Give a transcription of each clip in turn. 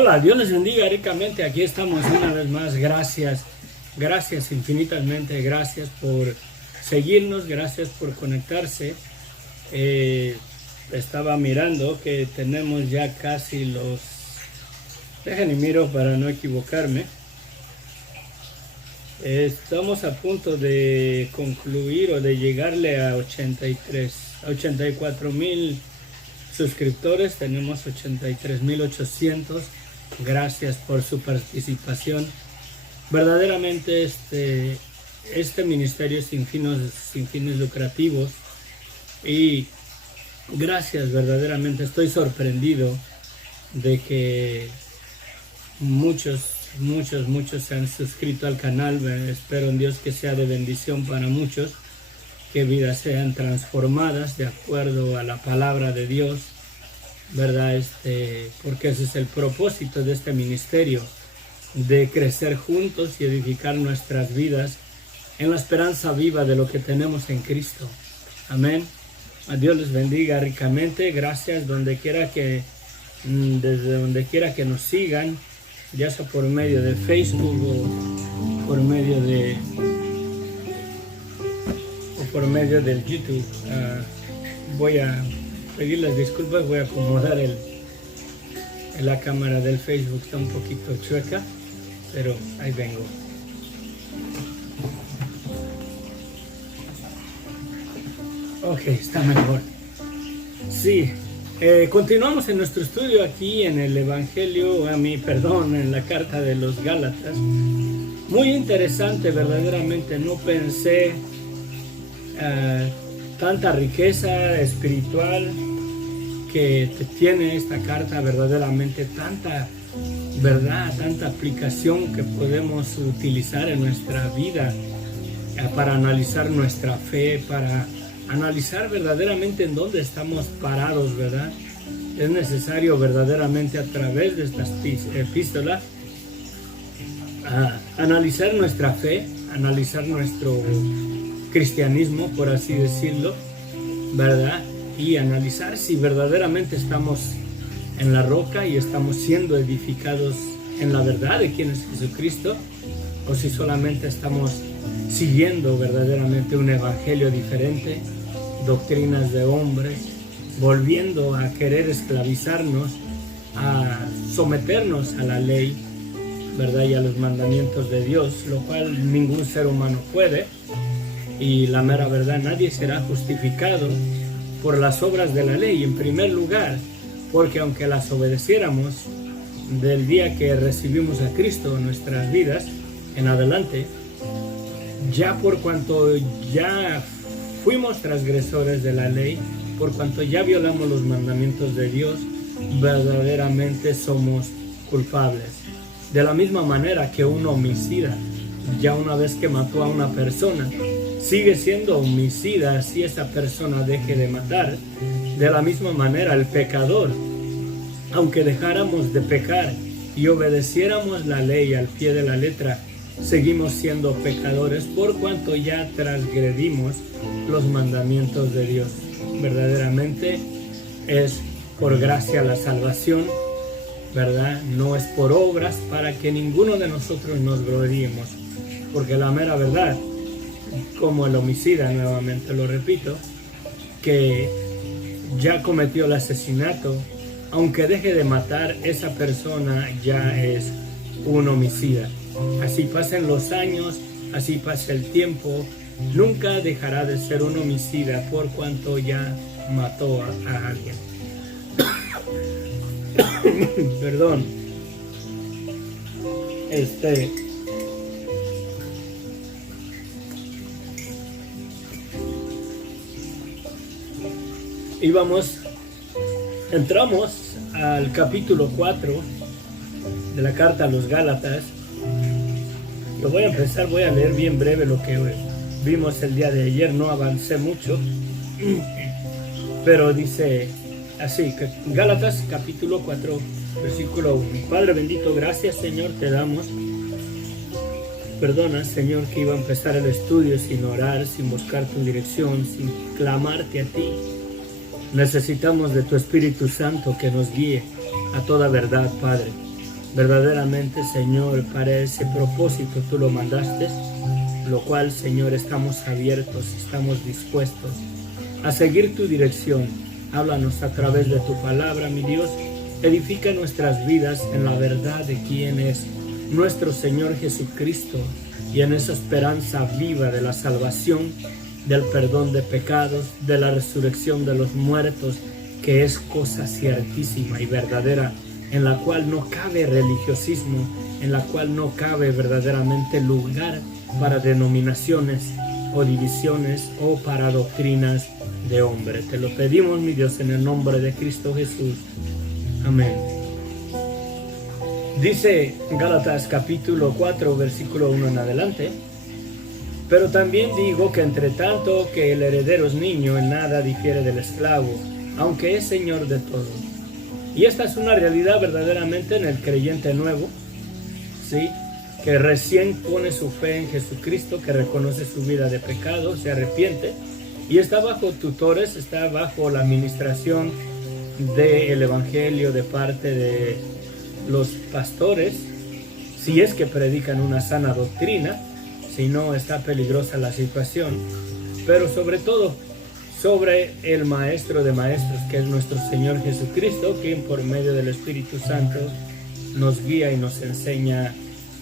Hola, Dios les bendiga ricamente. Aquí estamos una vez más. Gracias infinitamente. Gracias por seguirnos, gracias por conectarse. Estaba mirando que tenemos ya casi los... Déjenme miro para no equivocarme. Estamos a punto de concluir o de llegarle a 84,000 suscriptores. Tenemos 83,800. Gracias por su participación. Verdaderamente este ministerio es sin fines lucrativos, y gracias, verdaderamente estoy sorprendido de que muchos se han suscrito al canal. Espero en Dios que sea de bendición para muchos, que vidas sean transformadas de acuerdo a la palabra de Dios, ¿verdad? Porque ese es el propósito de este ministerio, de crecer juntos y edificar nuestras vidas en la esperanza viva de lo que tenemos en Cristo. Amén. A Dios les bendiga ricamente. Gracias desde donde quiera que nos sigan, ya sea por medio de Facebook o por medio del YouTube. Voy a pedir las disculpas, voy a acomodar la cámara del Facebook, está un poquito chueca, pero ahí vengo. Ok, está mejor. Sí, continuamos en nuestro estudio aquí en el Evangelio, en la carta de los Gálatas. Muy interesante, verdaderamente. No pensé tanta riqueza espiritual que tiene esta carta, verdaderamente tanta verdad, tanta aplicación que podemos utilizar en nuestra vida para analizar nuestra fe, para analizar verdaderamente en dónde estamos parados, ¿verdad? Es necesario verdaderamente a través de estas epístolas analizar nuestra fe, analizar nuestro cristianismo, por así decirlo, ¿verdad? Y analizar si verdaderamente estamos en la roca y estamos siendo edificados en la verdad de quién es Jesucristo, o si solamente estamos siguiendo verdaderamente un evangelio diferente, doctrinas de hombres, volviendo a querer esclavizarnos, a someternos a la ley, ¿verdad? Y a los mandamientos de Dios, lo cual ningún ser humano puede. Y la mera verdad, nadie será justificado por las obras de la ley, en primer lugar, porque aunque las obedeciéramos del día que recibimos a Cristo en nuestras vidas en adelante, ya por cuanto ya fuimos transgresores de la ley, por cuanto ya violamos los mandamientos de Dios, verdaderamente somos culpables. De la misma manera que un homicida, ya una vez que mató a una persona, sigue siendo homicida si esa persona deje de matar. De la misma manera el pecador, aunque dejáramos de pecar y obedeciéramos la ley al pie de la letra, seguimos siendo pecadores por cuanto ya transgredimos los mandamientos de Dios. Verdaderamente es por gracia la salvación, ¿verdad? No es por obras, para que ninguno de nosotros nos gloriemos, porque la mera verdad, como el homicida, nuevamente lo repito, que ya cometió el asesinato, aunque deje de matar, esa persona ya es un homicida. Así pasen los años, así pasa el tiempo, nunca dejará de ser un homicida por cuanto ya mató a alguien. Perdón. Entramos al capítulo 4 de la carta a los Gálatas. Lo voy a leer bien breve lo que vimos el día de ayer, no avancé mucho, pero dice así, Gálatas capítulo 4, versículo 1. Padre bendito, gracias Señor te damos. Perdona Señor que iba a empezar el estudio sin orar, sin buscar tu dirección, sin clamarte a ti. Necesitamos de tu Espíritu Santo que nos guíe a toda verdad, Padre. verdaderamente, Señor, para ese propósito tú lo mandaste, lo cual, Señor, estamos abiertos, estamos dispuestos a seguir tu dirección. Háblanos a través de tu palabra, mi Dios. Edifica nuestras vidas en la verdad de quién es nuestro Señor Jesucristo y en esa esperanza viva de la salvación, del perdón de pecados, de la resurrección de los muertos, que es cosa ciertísima y verdadera, en la cual no cabe religiosismo, en la cual no cabe verdaderamente lugar para denominaciones o divisiones o para doctrinas de hombre. Te lo pedimos, mi Dios, en el nombre de Cristo Jesús. Amén. Dice Gálatas capítulo 4, versículo 1 en adelante: pero también digo que entre tanto que el heredero es niño, en nada difiere del esclavo, aunque es señor de todo. Y esta es una realidad verdaderamente en el creyente nuevo, ¿sí? Que recién pone su fe en Jesucristo, que reconoce su vida de pecado, se arrepiente y está bajo tutores, está bajo la administración del Evangelio de parte de los pastores, si es que predican una sana doctrina. Si no, está peligrosa la situación. Pero sobre todo, sobre el Maestro de Maestros, que es nuestro Señor Jesucristo, quien por medio del Espíritu Santo nos guía y nos enseña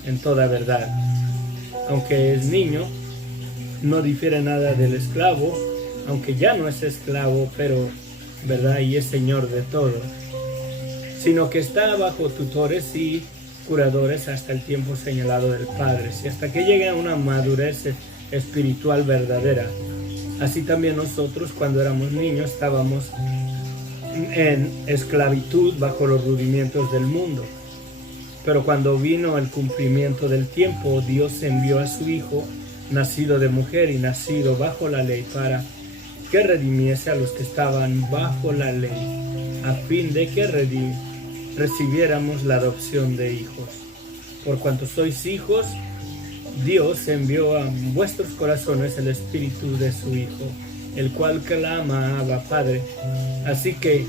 en toda verdad. Aunque es niño, no difiere nada del esclavo, aunque ya no es esclavo, pero, ¿verdad? Y es Señor de todo. Sino que está bajo tutores y curadores hasta el tiempo señalado del Padre, y hasta que llegue a una madurez espiritual verdadera. Así también nosotros, cuando éramos niños, estábamos en esclavitud bajo los rudimientos del mundo. Pero cuando vino el cumplimiento del tiempo, Dios envió a su Hijo, nacido de mujer y nacido bajo la ley, para que redimiese a los que estaban bajo la ley, a fin de que recibiéramos la adopción de hijos. Por cuanto sois hijos, Dios envió a vuestros corazones el Espíritu de su Hijo, el cual clama: Abba, Padre. Así que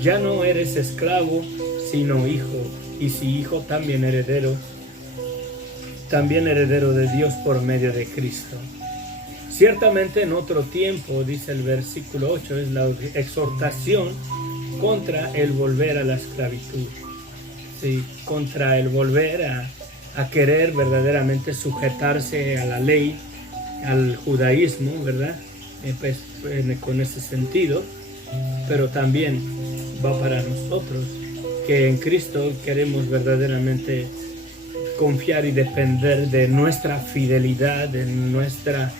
ya no eres esclavo, sino hijo, y si hijo, también heredero de Dios por medio de Cristo. Ciertamente en otro tiempo, dice el versículo 8, es la exhortación contra el volver a la esclavitud, ¿sí? Contra el volver a querer verdaderamente sujetarse a la ley, al judaísmo, ¿verdad? Pues, con ese sentido, pero también va para nosotros, que en Cristo queremos verdaderamente confiar y depender de nuestra fidelidad, de nuestra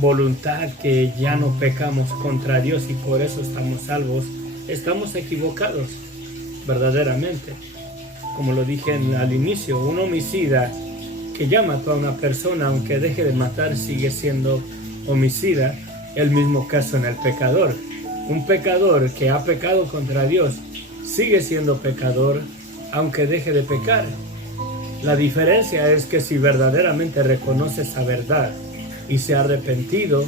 voluntad, que ya no pecamos contra Dios y por eso estamos salvos. Estamos equivocados verdaderamente, como lo dije al inicio. Un homicida que ya mató a una persona, aunque deje de matar, sigue siendo homicida. El mismo caso en el pecador. Un pecador que ha pecado contra Dios sigue siendo pecador aunque deje de pecar. La diferencia es que si verdaderamente reconoce esa verdad y se ha arrepentido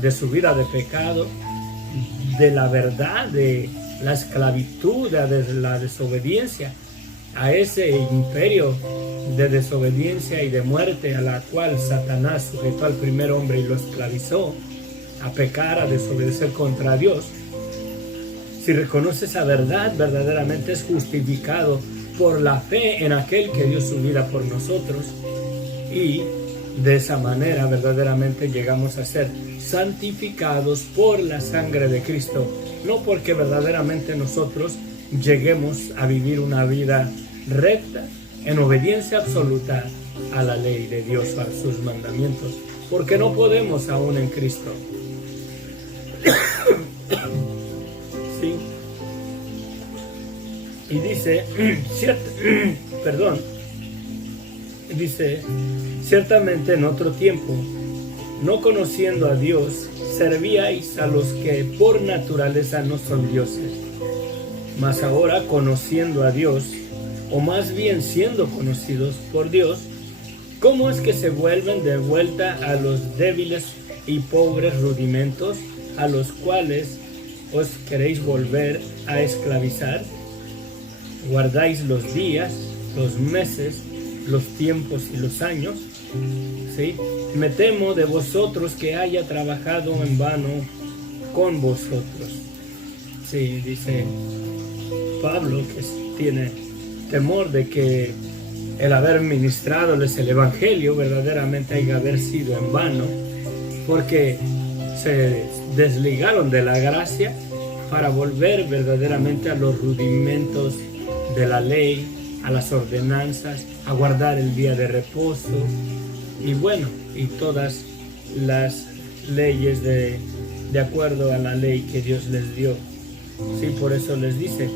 de su vida de pecado, de la verdad, de la esclavitud, de la desobediencia, a ese imperio de desobediencia y de muerte a la cual Satanás sujetó al primer hombre y lo esclavizó a pecar, a desobedecer contra Dios. Si reconoce esa verdad, verdaderamente es justificado por la fe en aquel que dio su vida por nosotros, y de esa manera verdaderamente llegamos a ser santificados por la sangre de Cristo, no porque verdaderamente nosotros lleguemos a vivir una vida recta en obediencia absoluta a la ley de Dios, a sus mandamientos, porque no podemos aún en Cristo. Sí. Y dice, dice, ciertamente en otro tiempo, no conociendo a Dios, servíais a los que por naturaleza no son dioses. Mas ahora, conociendo a Dios, o más bien siendo conocidos por Dios, ¿cómo es que se vuelven de vuelta a los débiles y pobres rudimentos a los cuales os queréis volver a esclavizar? guardáis los días, los meses, los tiempos y los años, ¿sí? Me temo de vosotros que haya trabajado en vano con vosotros. Sí, dice Pablo que tiene temor de que el haber ministradoles el Evangelio verdaderamente haya haber sido en vano, porque se desligaron de la gracia para volver verdaderamente a los rudimentos de la ley, a las ordenanzas, a guardar el día de reposo y bueno, y todas las leyes de acuerdo a la ley que Dios les dio. Sí, por eso les dice,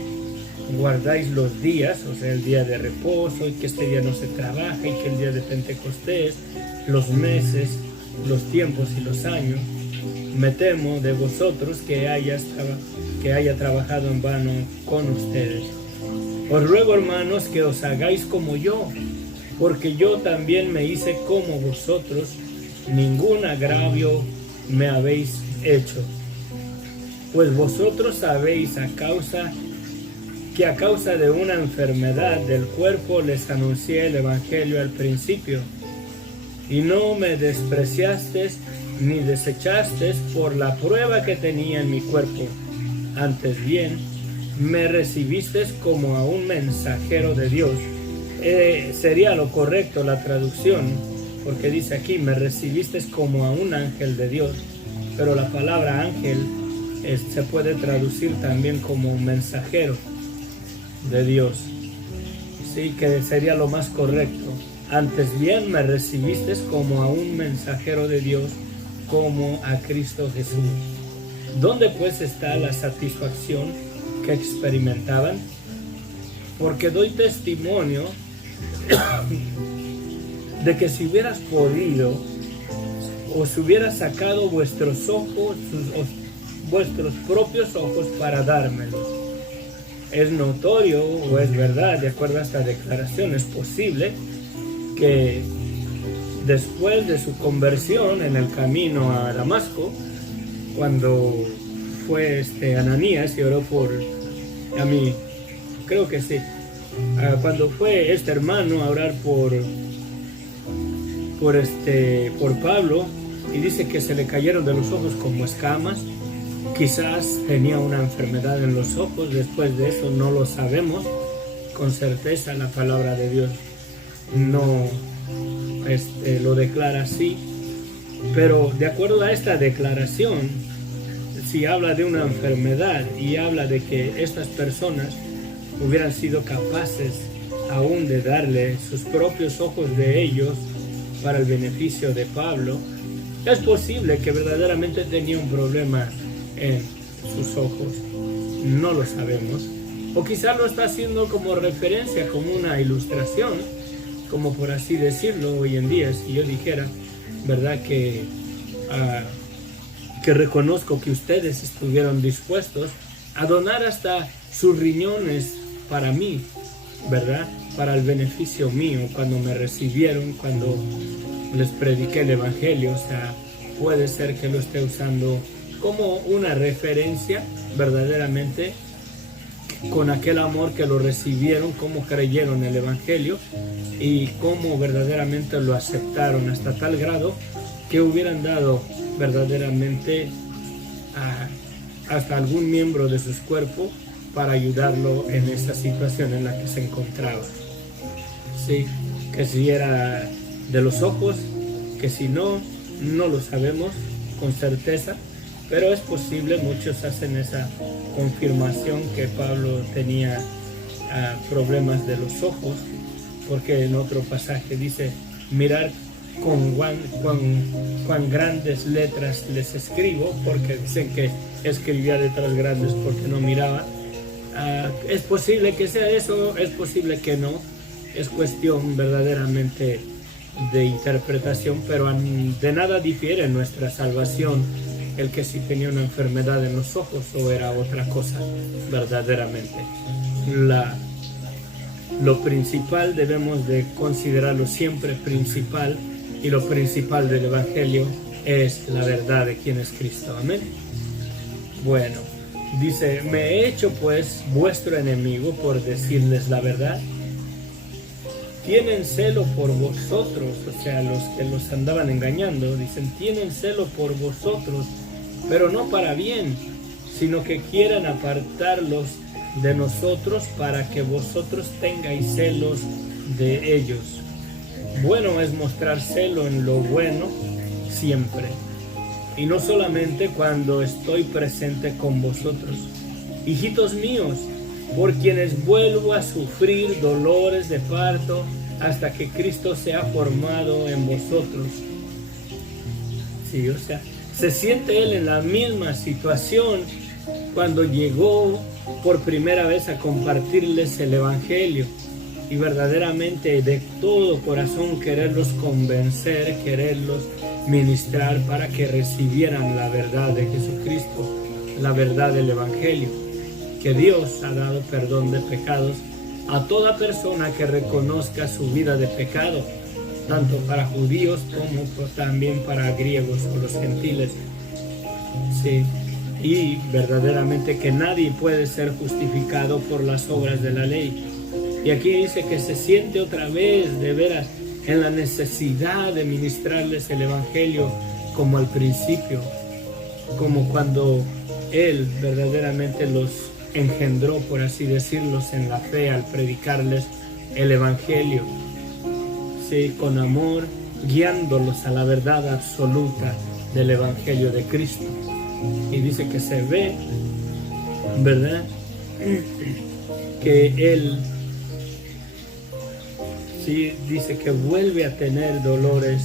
guardáis los días, o sea, el día de reposo, y que este día no se trabaja, y que el día de Pentecostés, los meses, los tiempos y los años. Me temo de vosotros que haya trabajado en vano con ustedes. Os ruego, hermanos, que os hagáis como yo, porque yo también me hice como vosotros, ningún agravio me habéis hecho. Pues vosotros sabéis que a causa de una enfermedad del cuerpo les anuncié el Evangelio al principio, y no me despreciasteis ni desechasteis por la prueba que tenía en mi cuerpo. Antes bien, me recibisteis como a un mensajero de Dios. Sería lo correcto la traducción, porque dice aquí, me recibisteis como a un ángel de Dios, pero la palabra ángel se puede traducir también como un mensajero de Dios. Sí, que sería lo más correcto. Antes bien me recibisteis como a un mensajero de Dios, como a Cristo Jesús. ¿Dónde pues está la satisfacción que experimentaban? Porque doy testimonio de que si hubieras podido, os hubiera sacado vuestros ojos, vuestros propios ojos para dármelos. Es notorio o es verdad, de acuerdo a esta declaración, es posible que después de su conversión en el camino a Damasco, cuando fue Ananías y oró a mí, creo que sí, cuando fue este hermano a orar por Pablo, y dice que se le cayeron de los ojos como escamas. Quizás tenía una enfermedad en los ojos, después de eso no lo sabemos con certeza. La palabra de Dios no lo declara así, pero de acuerdo a esta declaración, si habla de una enfermedad y habla de que estas personas hubieran sido capaces aún de darle sus propios ojos de ellos para el beneficio de Pablo, es posible que verdaderamente tenía un problema en sus ojos. No lo sabemos, o quizás lo está haciendo como referencia, como una ilustración, como por así decirlo. Hoy en día, si yo dijera, verdad, que reconozco que ustedes estuvieron dispuestos a donar hasta sus riñones para mí, verdad, para el beneficio mío, cuando me recibieron, cuando les prediqué el Evangelio. O sea, puede ser que lo esté usando como una referencia verdaderamente con aquel amor que lo recibieron, cómo creyeron el Evangelio y cómo verdaderamente lo aceptaron hasta tal grado que hubieran dado verdaderamente hasta algún miembro de sus cuerpos para ayudarlo en esa situación en la que se encontraba. Sí, que si era de los ojos, que si no, no lo sabemos con certeza, pero es posible. Muchos hacen esa confirmación que Pablo tenía problemas de los ojos, porque en otro pasaje dice, mirar con cuán grandes letras les escribo, porque dicen que escribía letras grandes porque no miraba. Es posible que sea eso, es posible que no, es cuestión verdaderamente de interpretación, pero de nada difiere nuestra salvación el que si tenía una enfermedad en los ojos o era otra cosa verdaderamente. Lo principal debemos de considerarlo siempre principal, y lo principal del Evangelio es la verdad de quién es Cristo. Amén. Bueno, Dice, me he hecho pues vuestro enemigo por decirles la verdad. Tienen celo por vosotros, o sea, los que los andaban engañando, dicen, tienen celo por vosotros, pero no para bien, sino que quieren apartarlos de nosotros para que vosotros tengáis celos de ellos. Bueno es mostrar celo en lo bueno siempre, y no solamente cuando estoy presente con vosotros. Hijitos míos, por quienes vuelvo a sufrir dolores de parto hasta que Cristo sea formado en vosotros. Sí, o sea, se siente él en la misma situación cuando llegó por primera vez a compartirles el Evangelio y verdaderamente de todo corazón quererlos convencer, quererlos ministrar para que recibieran la verdad de Jesucristo, la verdad del Evangelio, que Dios ha dado perdón de pecados a toda persona que reconozca su vida de pecado, tanto para judíos como también para griegos o los gentiles. Sí, y verdaderamente que nadie puede ser justificado por las obras de la ley. Y aquí dice que se siente otra vez de veras en la necesidad de ministrarles el Evangelio como al principio, como cuando Él verdaderamente los engendró, por así decirlos, en la fe al predicarles el Evangelio, sí, con amor, guiándolos a la verdad absoluta del Evangelio de Cristo. Y dice que se ve, ¿verdad?, que Él, sí, dice que vuelve a tener dolores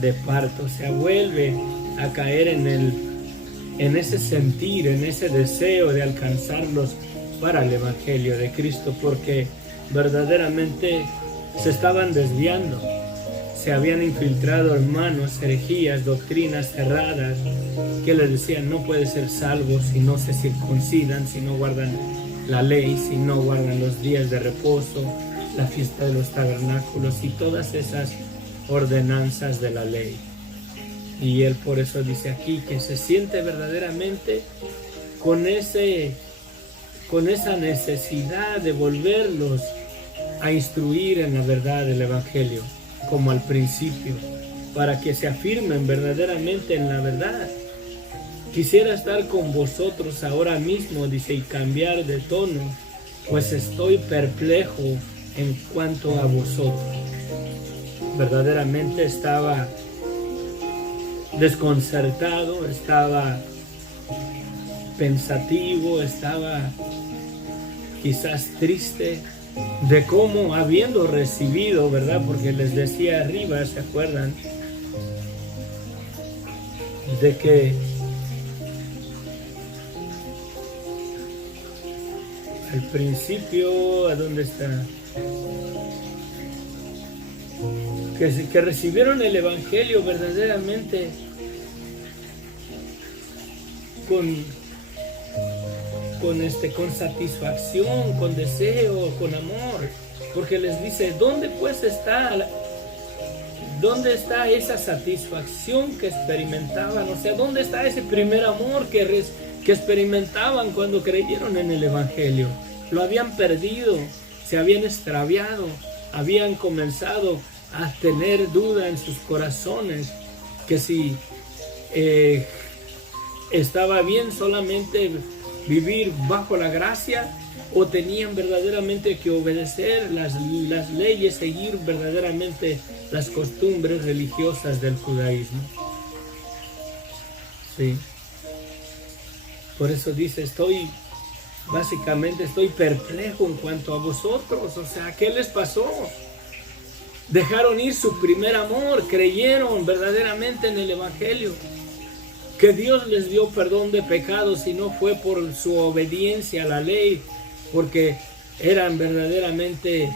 de parto, o sea, vuelve a caer en ese sentir, en ese deseo de alcanzarlos para el Evangelio de Cristo, porque verdaderamente se estaban desviando, se habían infiltrado hermanos, herejías, doctrinas cerradas, que les decían no puede ser salvo si no se circuncidan, si no guardan la ley, si no guardan los días de reposo, la fiesta de los tabernáculos y todas esas ordenanzas de la ley. Y él por eso dice aquí que se siente verdaderamente con esa necesidad de volverlos a instruir en la verdad del Evangelio, como al principio, para que se afirmen verdaderamente en la verdad. Quisiera estar con vosotros ahora mismo, dice, y cambiar de tono, pues estoy perplejo en cuanto a vosotros. Verdaderamente estaba desconcertado, estaba pensativo, estaba quizás triste de cómo, habiendo recibido, ¿verdad? Porque les decía arriba, ¿se acuerdan? De que al principio, ¿a dónde está? Que recibieron el Evangelio verdaderamente con satisfacción, con deseo, con amor, porque les dice, ¿dónde está esa satisfacción que experimentaban? O sea, ¿dónde está ese primer amor que experimentaban cuando creyeron en el Evangelio? Lo habían perdido, se habían extraviado, habían comenzado a tener duda en sus corazones, que si estaba bien solamente vivir bajo la gracia o tenían verdaderamente que obedecer las leyes, seguir verdaderamente las costumbres religiosas del judaísmo. Sí. Por eso dice, estoy perplejo en cuanto a vosotros. O sea, ¿qué les pasó? Dejaron ir su primer amor, creyeron verdaderamente en el Evangelio, que Dios les dio perdón de pecados y no fue por su obediencia a la ley, porque eran verdaderamente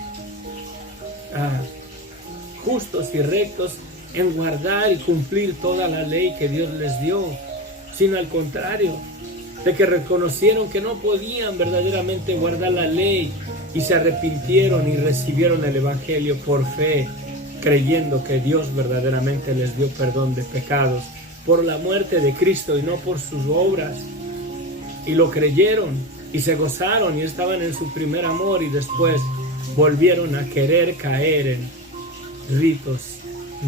justos y rectos en guardar y cumplir toda la ley que Dios les dio, sino al contrario, de que reconocieron que no podían verdaderamente guardar la ley y se arrepintieron y recibieron el Evangelio por fe, creyendo que Dios verdaderamente les dio perdón de pecados por la muerte de Cristo y no por sus obras. y lo creyeron y se gozaron y estaban en su primer amor, y después volvieron a querer caer en ritos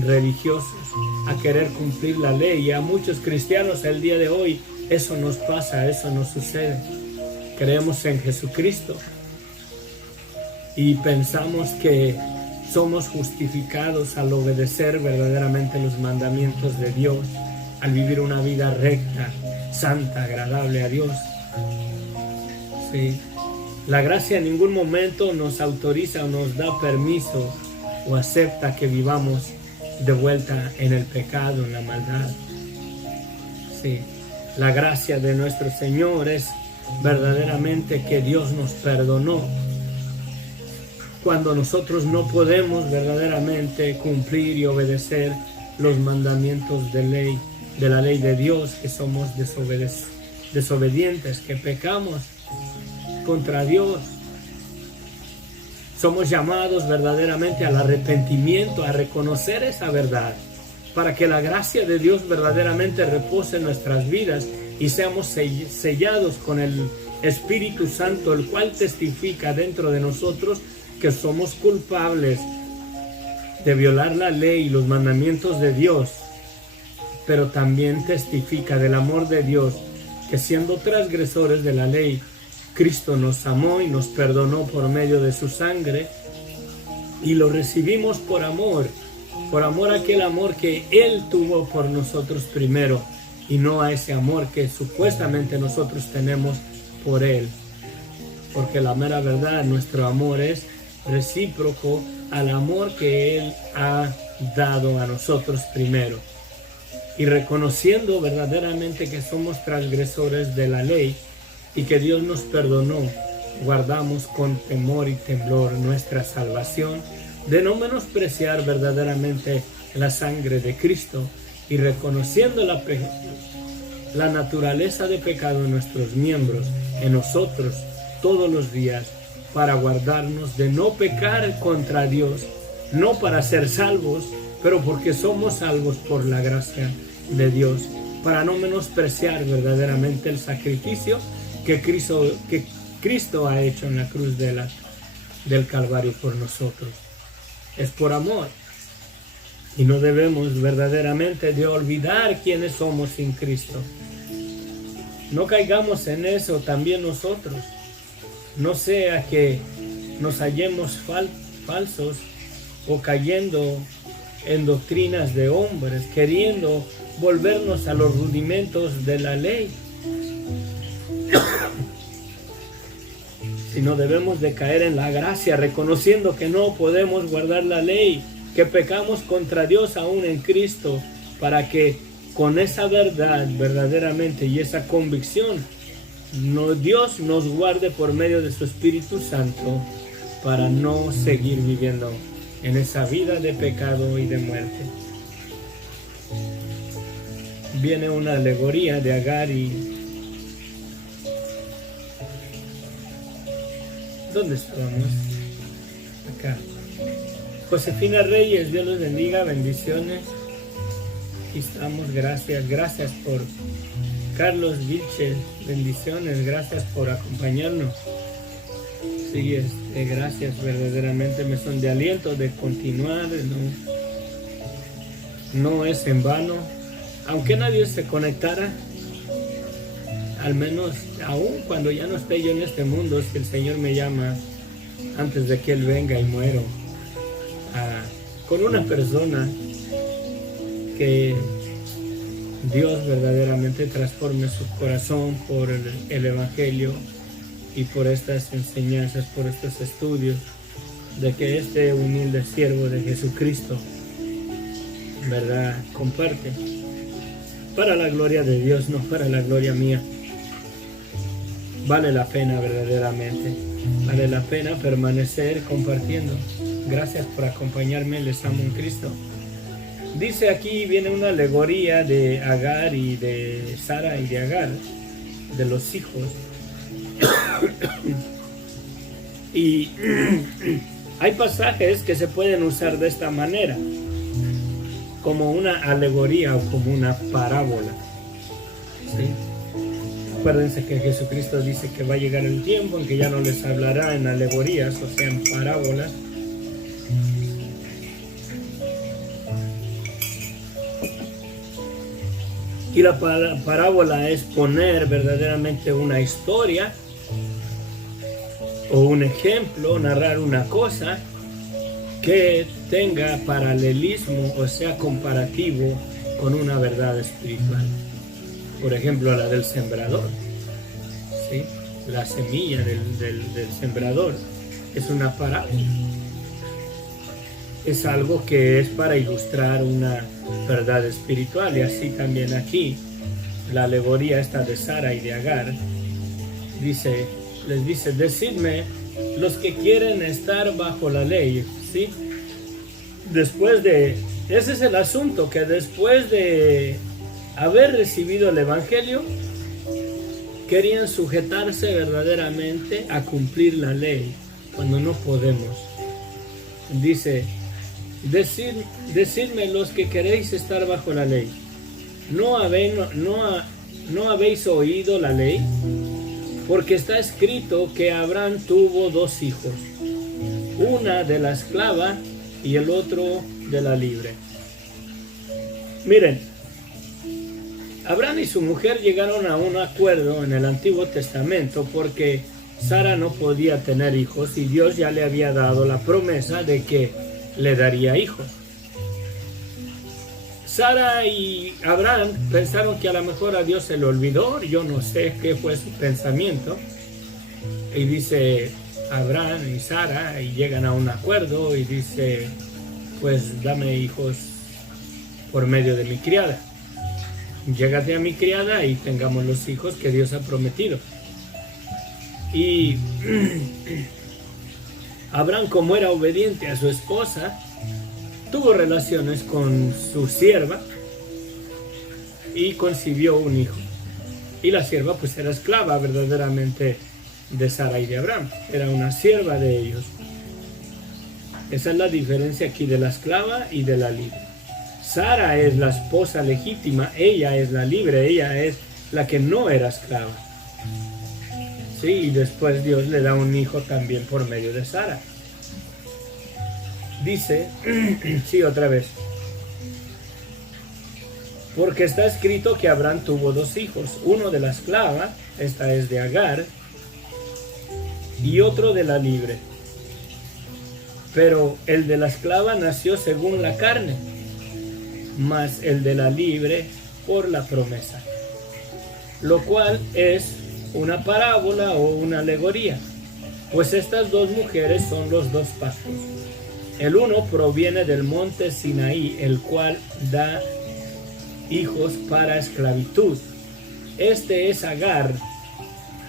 religiosos, a querer cumplir la ley. Y a muchos cristianos el día de hoy eso nos pasa, eso nos sucede. Creemos en Jesucristo y pensamos que somos justificados al obedecer verdaderamente los mandamientos de Dios, al vivir una vida recta, santa, agradable a Dios. Sí. La gracia en ningún momento nos autoriza o nos da permiso o acepta que vivamos de vuelta en el pecado, en la maldad. Sí. La gracia de nuestro Señor es verdaderamente que Dios nos perdonó cuando nosotros no podemos verdaderamente cumplir y obedecer los mandamientos de la ley de Dios, que somos desobedientes, que pecamos contra Dios. Somos llamados verdaderamente al arrepentimiento, a reconocer esa verdad, para que la gracia de Dios verdaderamente repose en nuestras vidas y seamos sellados con el Espíritu Santo, el cual testifica dentro de nosotros que somos culpables de violar la ley y los mandamientos de Dios, pero también testifica del amor de Dios, que siendo transgresores de la ley, Cristo nos amó y nos perdonó por medio de su sangre, y lo recibimos por amor a aquel amor que Él tuvo por nosotros primero, y no a ese amor que supuestamente nosotros tenemos por Él. Porque la mera verdad, nuestro amor es recíproco al amor que Él ha dado a nosotros primero. Y reconociendo verdaderamente que somos transgresores de la ley y que Dios nos perdonó, guardamos con temor y temblor nuestra salvación, de no menospreciar verdaderamente la sangre de Cristo, y reconociendo la naturaleza de pecado en nuestros miembros, en nosotros, todos los días, para guardarnos de no pecar contra Dios, no para ser salvos, pero porque somos salvos por la gracia de Dios, para no menospreciar verdaderamente el sacrificio que Cristo ha hecho en la cruz del Calvario por nosotros. Es por amor, y no debemos verdaderamente de olvidar quiénes somos sin Cristo. No caigamos en eso también nosotros, no sea que nos hallemos falsos o cayendo en doctrinas de hombres, queriendo volvernos a los rudimentos de la ley. Sino debemos de caer en la gracia, reconociendo que no podemos guardar la ley, que pecamos contra Dios aún en Cristo, para que con esa verdad verdaderamente y esa convicción, Dios nos guarde por medio de su Espíritu Santo, para no seguir viviendo en esa vida de pecado y de muerte. Viene una alegoría de Agar y... ¿Dónde estamos? Acá. Josefina Reyes, Dios los bendiga, bendiciones. Aquí estamos, gracias por Carlos Vilches, bendiciones, gracias por acompañarnos. Sí, gracias, verdaderamente me son de aliento de continuar, no es en vano, aunque nadie se conectara, al menos aún cuando ya no esté yo en este mundo, si el Señor me llama antes de que Él venga y muero, con una persona que Dios verdaderamente transforme su corazón por el Evangelio y por estas enseñanzas, por estos estudios, de que este humilde siervo de Jesucristo, ¿verdad?, comparte para la gloria de Dios, no para la gloria mía. Vale la pena verdaderamente, vale la pena permanecer compartiendo. Gracias por acompañarme, les amo en Cristo. Dice aquí, viene una alegoría de Agar y de Sara y de Agar, de los hijos. Y hay pasajes que se pueden usar de esta manera, como una alegoría o como una parábola, ¿sí? Acuérdense que Jesucristo dice que va a llegar el tiempo en que ya no les hablará en alegorías, o sea, en parábolas. Y la parábola es poner verdaderamente una historia o un ejemplo, narrar una cosa que tenga paralelismo, o sea, comparativo con una verdad espiritual. Por ejemplo, la del sembrador, ¿sí? La semilla del sembrador es una parábola. Es algo que es para ilustrar una verdad espiritual. Y así también aquí, la alegoría esta de Sara y de Agar, les dice, decidme los que quieren estar bajo la ley, ¿sí? Ese es el asunto, que después de haber recibido el Evangelio, querían sujetarse verdaderamente a cumplir la ley, cuando no podemos. Dice, decidme los que queréis estar bajo la ley. ¿No habéis oído la ley? Porque está escrito que Abraham tuvo 2 hijos, una de la esclava y el otro de la libre. Miren, Abraham y su mujer llegaron a un acuerdo en el Antiguo Testamento porque Sara no podía tener hijos y Dios ya le había dado la promesa de que le daría hijos. Sara y Abraham pensaron que a lo mejor a Dios se le olvidó, yo no sé qué fue su pensamiento. Y dice Abraham y Sara y llegan a un acuerdo y dice, pues dame hijos por medio de mi criada. Llégate a mi criada y tengamos los hijos que Dios ha prometido. Y Abraham, como era obediente a su esposa, tuvo relaciones con su sierva y concibió un hijo. Y la sierva pues era esclava verdaderamente de Sara y de Abraham. Era una sierva de ellos. Esa es la diferencia aquí de la esclava y de la libre. Sara es la esposa legítima, ella es la libre, ella es la que no era esclava. Sí, y después Dios le da un hijo también por medio de Sara. Dice, sí, otra vez. Porque está escrito que Abraham tuvo 2 hijos, uno de la esclava, esta es de Agar, y otro de la libre. Pero el de la esclava nació según la carne, mas el de la libre por la promesa. Lo cual es una parábola o una alegoría, pues estas 2 mujeres son los 2 pactos. El uno proviene del monte Sinaí, el cual da hijos para esclavitud. Este es Agar,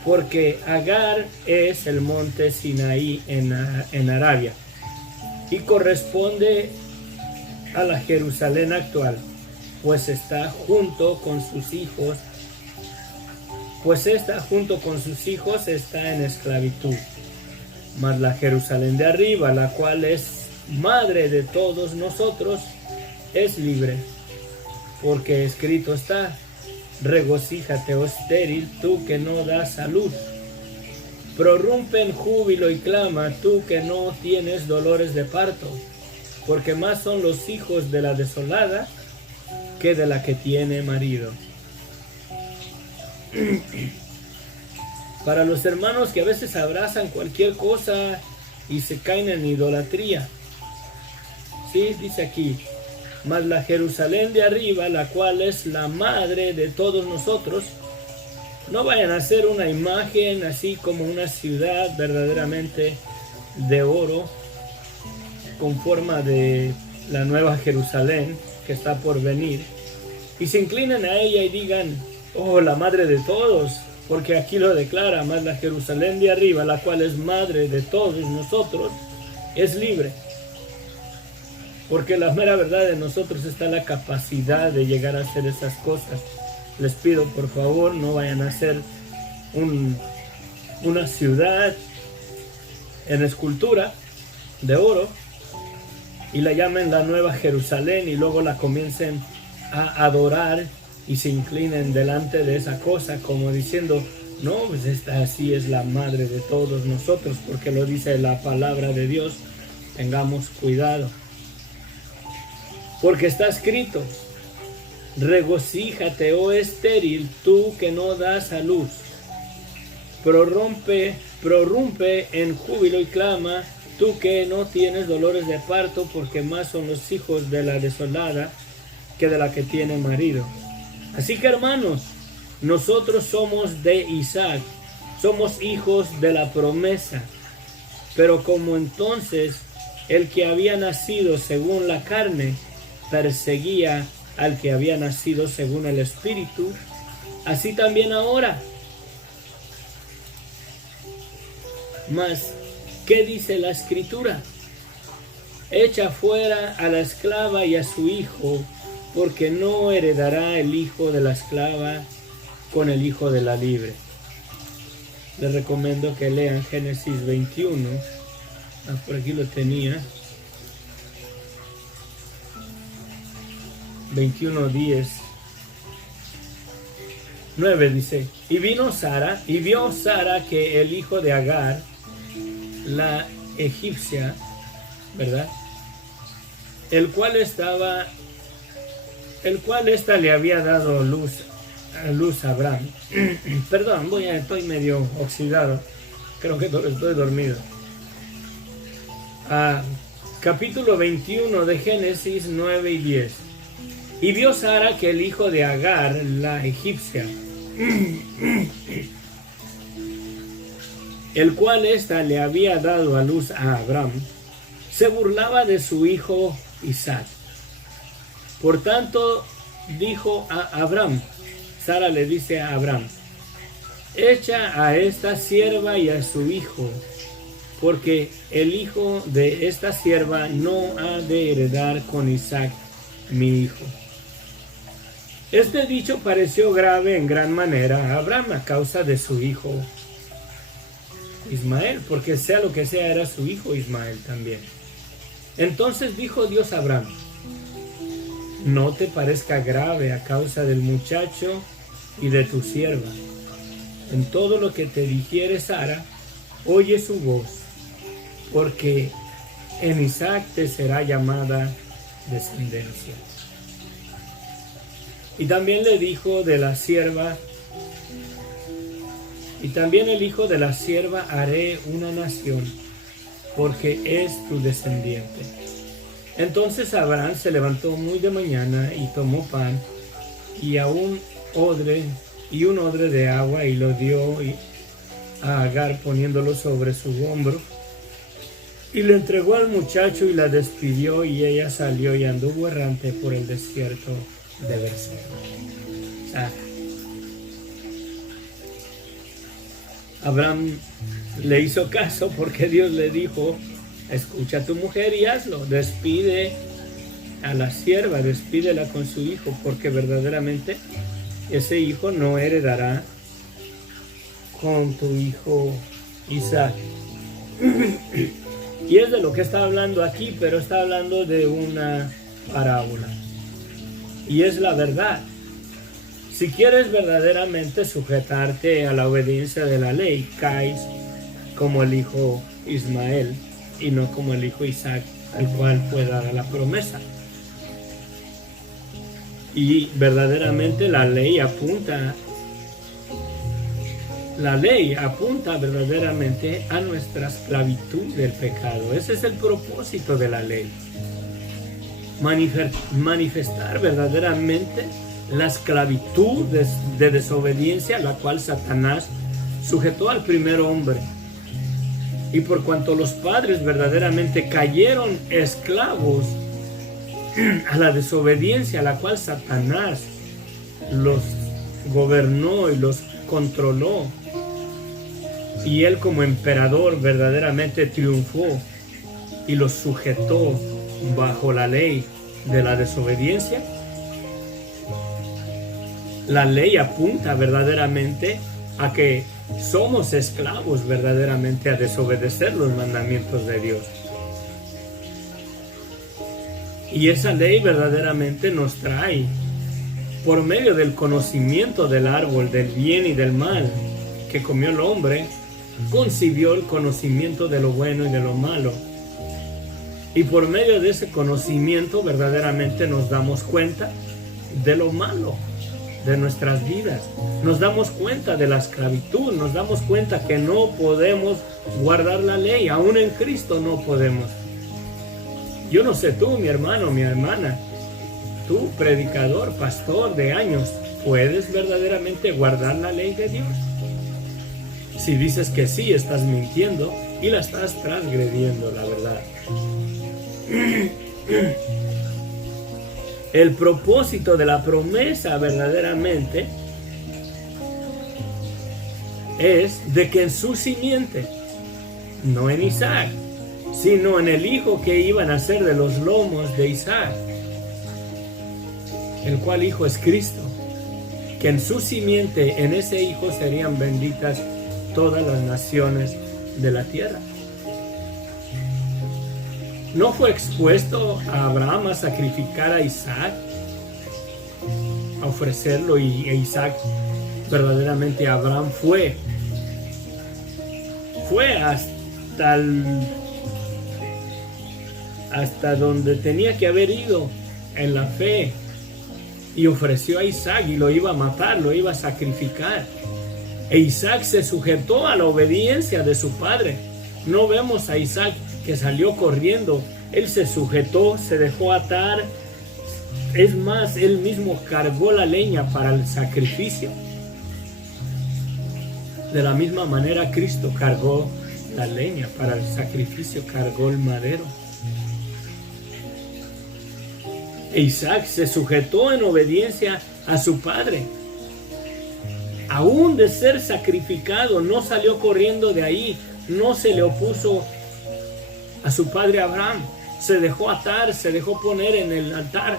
porque Agar es el monte Sinaí en Arabia y corresponde a la Jerusalén actual, pues está junto con sus hijos, está en esclavitud. Mas la Jerusalén de arriba, la cual es madre de todos nosotros, es libre, porque escrito está, regocíjate, oh estéril, tú que no das a luz. Prorrumpe en júbilo y clama, tú que no tienes dolores de parto, porque más son los hijos de la desolada que de la que tiene marido. Para los hermanos que a veces abrazan cualquier cosa y se caen en idolatría, sí, dice aquí, mas la Jerusalén de arriba, la cual es la madre de todos nosotros. No vayan a hacer una imagen así como una ciudad verdaderamente de oro con forma de la nueva Jerusalén que está por venir y se inclinen a ella y digan, oh, la madre de todos, porque aquí lo declara, más la Jerusalén de arriba, la cual es madre de todos nosotros, es libre. Porque la mera verdad de nosotros está la capacidad de llegar a hacer esas cosas. Les pido por favor, no vayan a hacer una ciudad en escultura de oro y la llamen la nueva Jerusalén y luego la comiencen a adorar y se inclinen delante de esa cosa como diciendo, no, pues esta sí es la madre de todos nosotros, porque lo dice la palabra de Dios. Tengamos cuidado. Porque está escrito, regocíjate, oh estéril, tú que no das a luz. Prorrumpe en júbilo y clama, tú que no tienes dolores de parto, porque más son los hijos de la desolada que de la que tiene marido. Así que, hermanos, nosotros somos de Isaac, somos hijos de la promesa. Pero como entonces el que había nacido según la carne perseguía al que había nacido según el Espíritu, así también ahora. Mas, ¿qué dice la Escritura? Echa fuera a la esclava y a su hijo, porque no heredará el hijo de la esclava con el hijo de la libre. Les recomiendo que lean Génesis 21. Por aquí lo tenía. 21:10. 9 dice, y vino Sara, y vio Sara que el hijo de Agar, la egipcia, ¿verdad? El cual ésta le había dado luz a Abraham. Perdón, estoy medio oxidado. Creo que estoy dormido. Capítulo 21 de Génesis 9 y 10. Y vio Sara que el hijo de Agar, la egipcia, el cual ésta le había dado a luz a Abraham, se burlaba de su hijo Isaac. Por tanto, dijo a Abraham, Sara le dice a Abraham, echa a esta sierva y a su hijo, porque el hijo de esta sierva no ha de heredar con Isaac, mi hijo. Este dicho pareció grave en gran manera a Abraham a causa de su hijo Ismael, porque sea lo que sea era su hijo Ismael también. Entonces dijo Dios a Abraham, no te parezca grave a causa del muchacho y de tu sierva. En todo lo que te dijere Sara, oye su voz, porque en Isaac te será llamada descendencia. Y también le dijo de la sierva, y también el hijo de la sierva haré una nación, porque es tu descendiente. Entonces Abraham se levantó muy de mañana y tomó pan y un odre de agua y lo dio a Agar poniéndolo sobre su hombro. Y le entregó al muchacho y la despidió, y ella salió y anduvo errante por el desierto de Berseba. Abraham le hizo caso porque Dios le dijo, escucha a tu mujer y hazlo, despide a la sierva, despídela con su hijo, porque verdaderamente ese hijo no heredará con tu hijo Isaac. Y es de lo que está hablando aquí, pero está hablando de una parábola. Y es la verdad. Si quieres verdaderamente sujetarte a la obediencia de la ley, caes como el hijo Ismael y no como el hijo Isaac, al cual fue dada la promesa. Y verdaderamente la ley apunta verdaderamente a nuestra esclavitud del pecado. Ese es el propósito de la ley. Manifestar verdaderamente la esclavitud de desobediencia a la cual Satanás sujetó al primer hombre. Y por cuanto los padres verdaderamente cayeron esclavos a la desobediencia a la cual Satanás los gobernó y los controló, y él como emperador verdaderamente triunfó y los sujetó bajo la ley de la desobediencia, la ley apunta verdaderamente a que somos esclavos verdaderamente a desobedecer los mandamientos de Dios. Y esa ley verdaderamente nos trae por medio del conocimiento del árbol del bien y del mal que comió el hombre, concibió el conocimiento de lo bueno y de lo malo. Y por medio de ese conocimiento verdaderamente nos damos cuenta de lo malo de nuestras vidas. Nos damos cuenta de la esclavitud, nos damos cuenta que no podemos guardar la ley, aún en Cristo no podemos. Yo no sé tú, mi hermano, mi hermana, tú, predicador, pastor de años, ¿puedes verdaderamente guardar la ley de Dios? Si dices que sí, estás mintiendo y la estás transgrediendo, la verdad. El propósito de la promesa verdaderamente es de que en su simiente, no en Isaac, sino en el hijo que iba a nacer de los lomos de Isaac, el cual hijo es Cristo, que en su simiente, en ese hijo serían benditas todas las naciones de la tierra. ¿No fue expuesto a Abraham a sacrificar a Isaac? A ofrecerlo, y Isaac, verdaderamente Abraham fue hasta donde tenía que haber ido en la fe, y ofreció a Isaac y lo iba a matar, lo iba a sacrificar. E Isaac se sujetó a la obediencia de su padre. No vemos a Isaac que salió corriendo. Él se sujetó, se dejó atar. Es más, él mismo cargó la leña para el sacrificio. De la misma manera, Cristo cargó la leña para el sacrificio, cargó el madero. E Isaac se sujetó en obediencia a su padre. Aún de ser sacrificado, no salió corriendo de ahí, no se le opuso a su padre Abraham, se dejó atar, se dejó poner en el altar,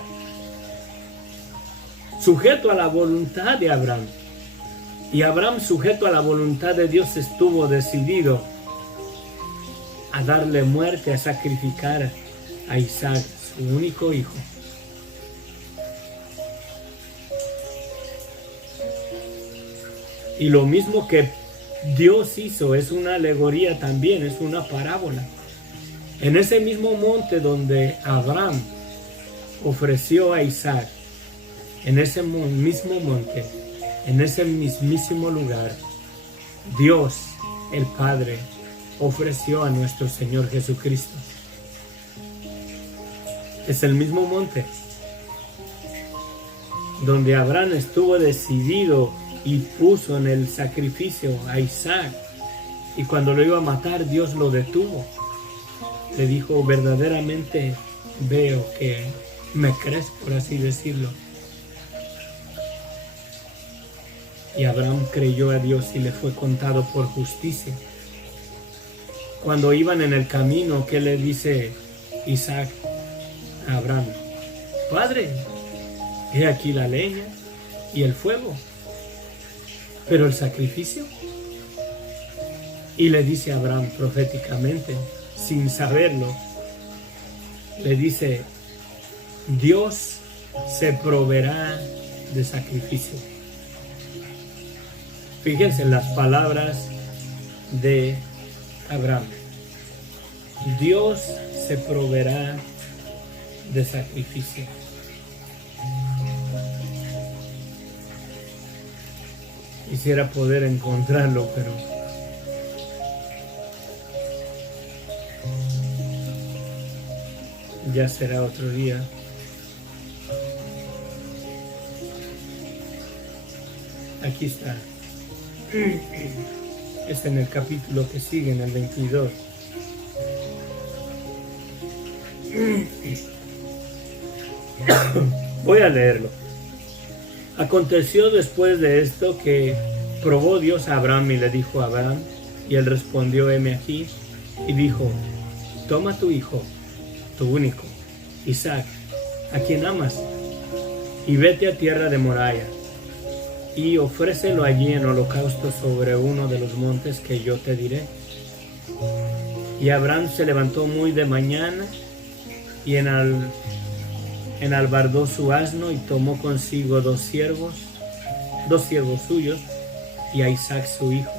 sujeto a la voluntad de Abraham. Y Abraham, sujeto a la voluntad de Dios, estuvo decidido a darle muerte, a sacrificar a Isaac, su único hijo. Y lo mismo que Dios hizo es una alegoría también, es una parábola. En ese mismo monte donde Abraham ofreció a Isaac, en ese mismo monte, en ese mismísimo lugar, Dios, el Padre, ofreció a nuestro Señor Jesucristo. Es el mismo monte donde Abraham estuvo decidido y puso en el sacrificio a Isaac, y cuando lo iba a matar, Dios lo detuvo. Le dijo: verdaderamente veo que me crees, por así decirlo. Y Abraham creyó a Dios y le fue contado por justicia. Cuando iban en el camino, ¿qué le dice Isaac a Abraham? Padre, he aquí la leña y el fuego, pero el sacrificio. Y le dice a Abraham proféticamente, sin saberlo, le dice: Dios se proveerá de sacrificio. Fíjense en las palabras de Abraham: Dios se proveerá de sacrificio. Quisiera poder encontrarlo, pero ya será otro día. Aquí está. Está en el capítulo que sigue, en el 22. Voy a leerlo. Aconteció después de esto que probó Dios a Abraham y le dijo a Abraham, y él respondió: heme aquí, y dijo: toma tu hijo, tu único, Isaac, a quien amas, y vete a tierra de Moriah, y ofrécelo allí en holocausto sobre uno de los montes que yo te diré. Y Abraham se levantó muy de mañana, y en enalbardó su asno y tomó consigo dos siervos suyos y a Isaac su hijo,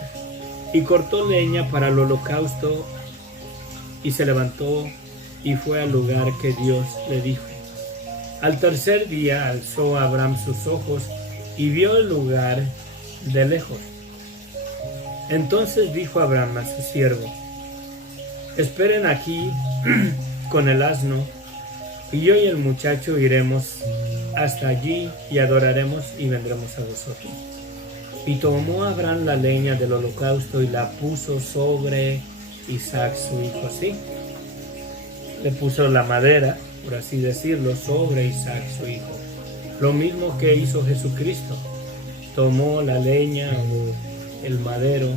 y cortó leña para el holocausto y se levantó y fue al lugar que Dios le dijo. Al tercer día alzó Abraham sus ojos y vio el lugar de lejos. Entonces dijo Abraham a su siervo: esperen aquí con el asno, y yo y el muchacho iremos hasta allí y adoraremos y vendremos a vosotros. Y tomó Abraham la leña del holocausto y la puso sobre Isaac su hijo, ¿sí? Le puso la madera, por así decirlo, sobre Isaac su hijo. Lo mismo que hizo Jesucristo. Tomó la leña o el madero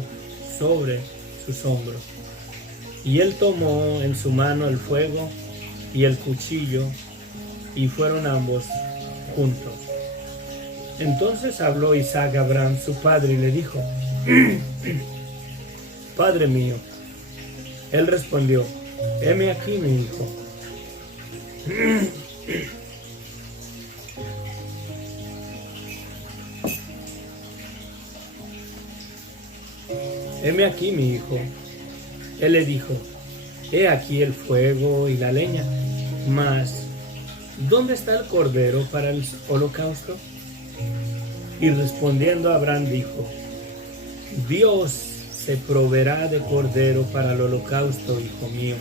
sobre sus hombros. Y él tomó en su mano el fuego y el cuchillo, y fueron ambos juntos. Entonces habló Isaac a Abraham su padre y le dijo: Padre mío. Él respondió: heme aquí, mi hijo. Heme aquí, mi hijo. Él le dijo: he aquí el fuego y la leña, mas ¿dónde está el cordero para el holocausto? Y respondiendo Abraham dijo: Dios se proveerá de cordero para el holocausto, hijo mío.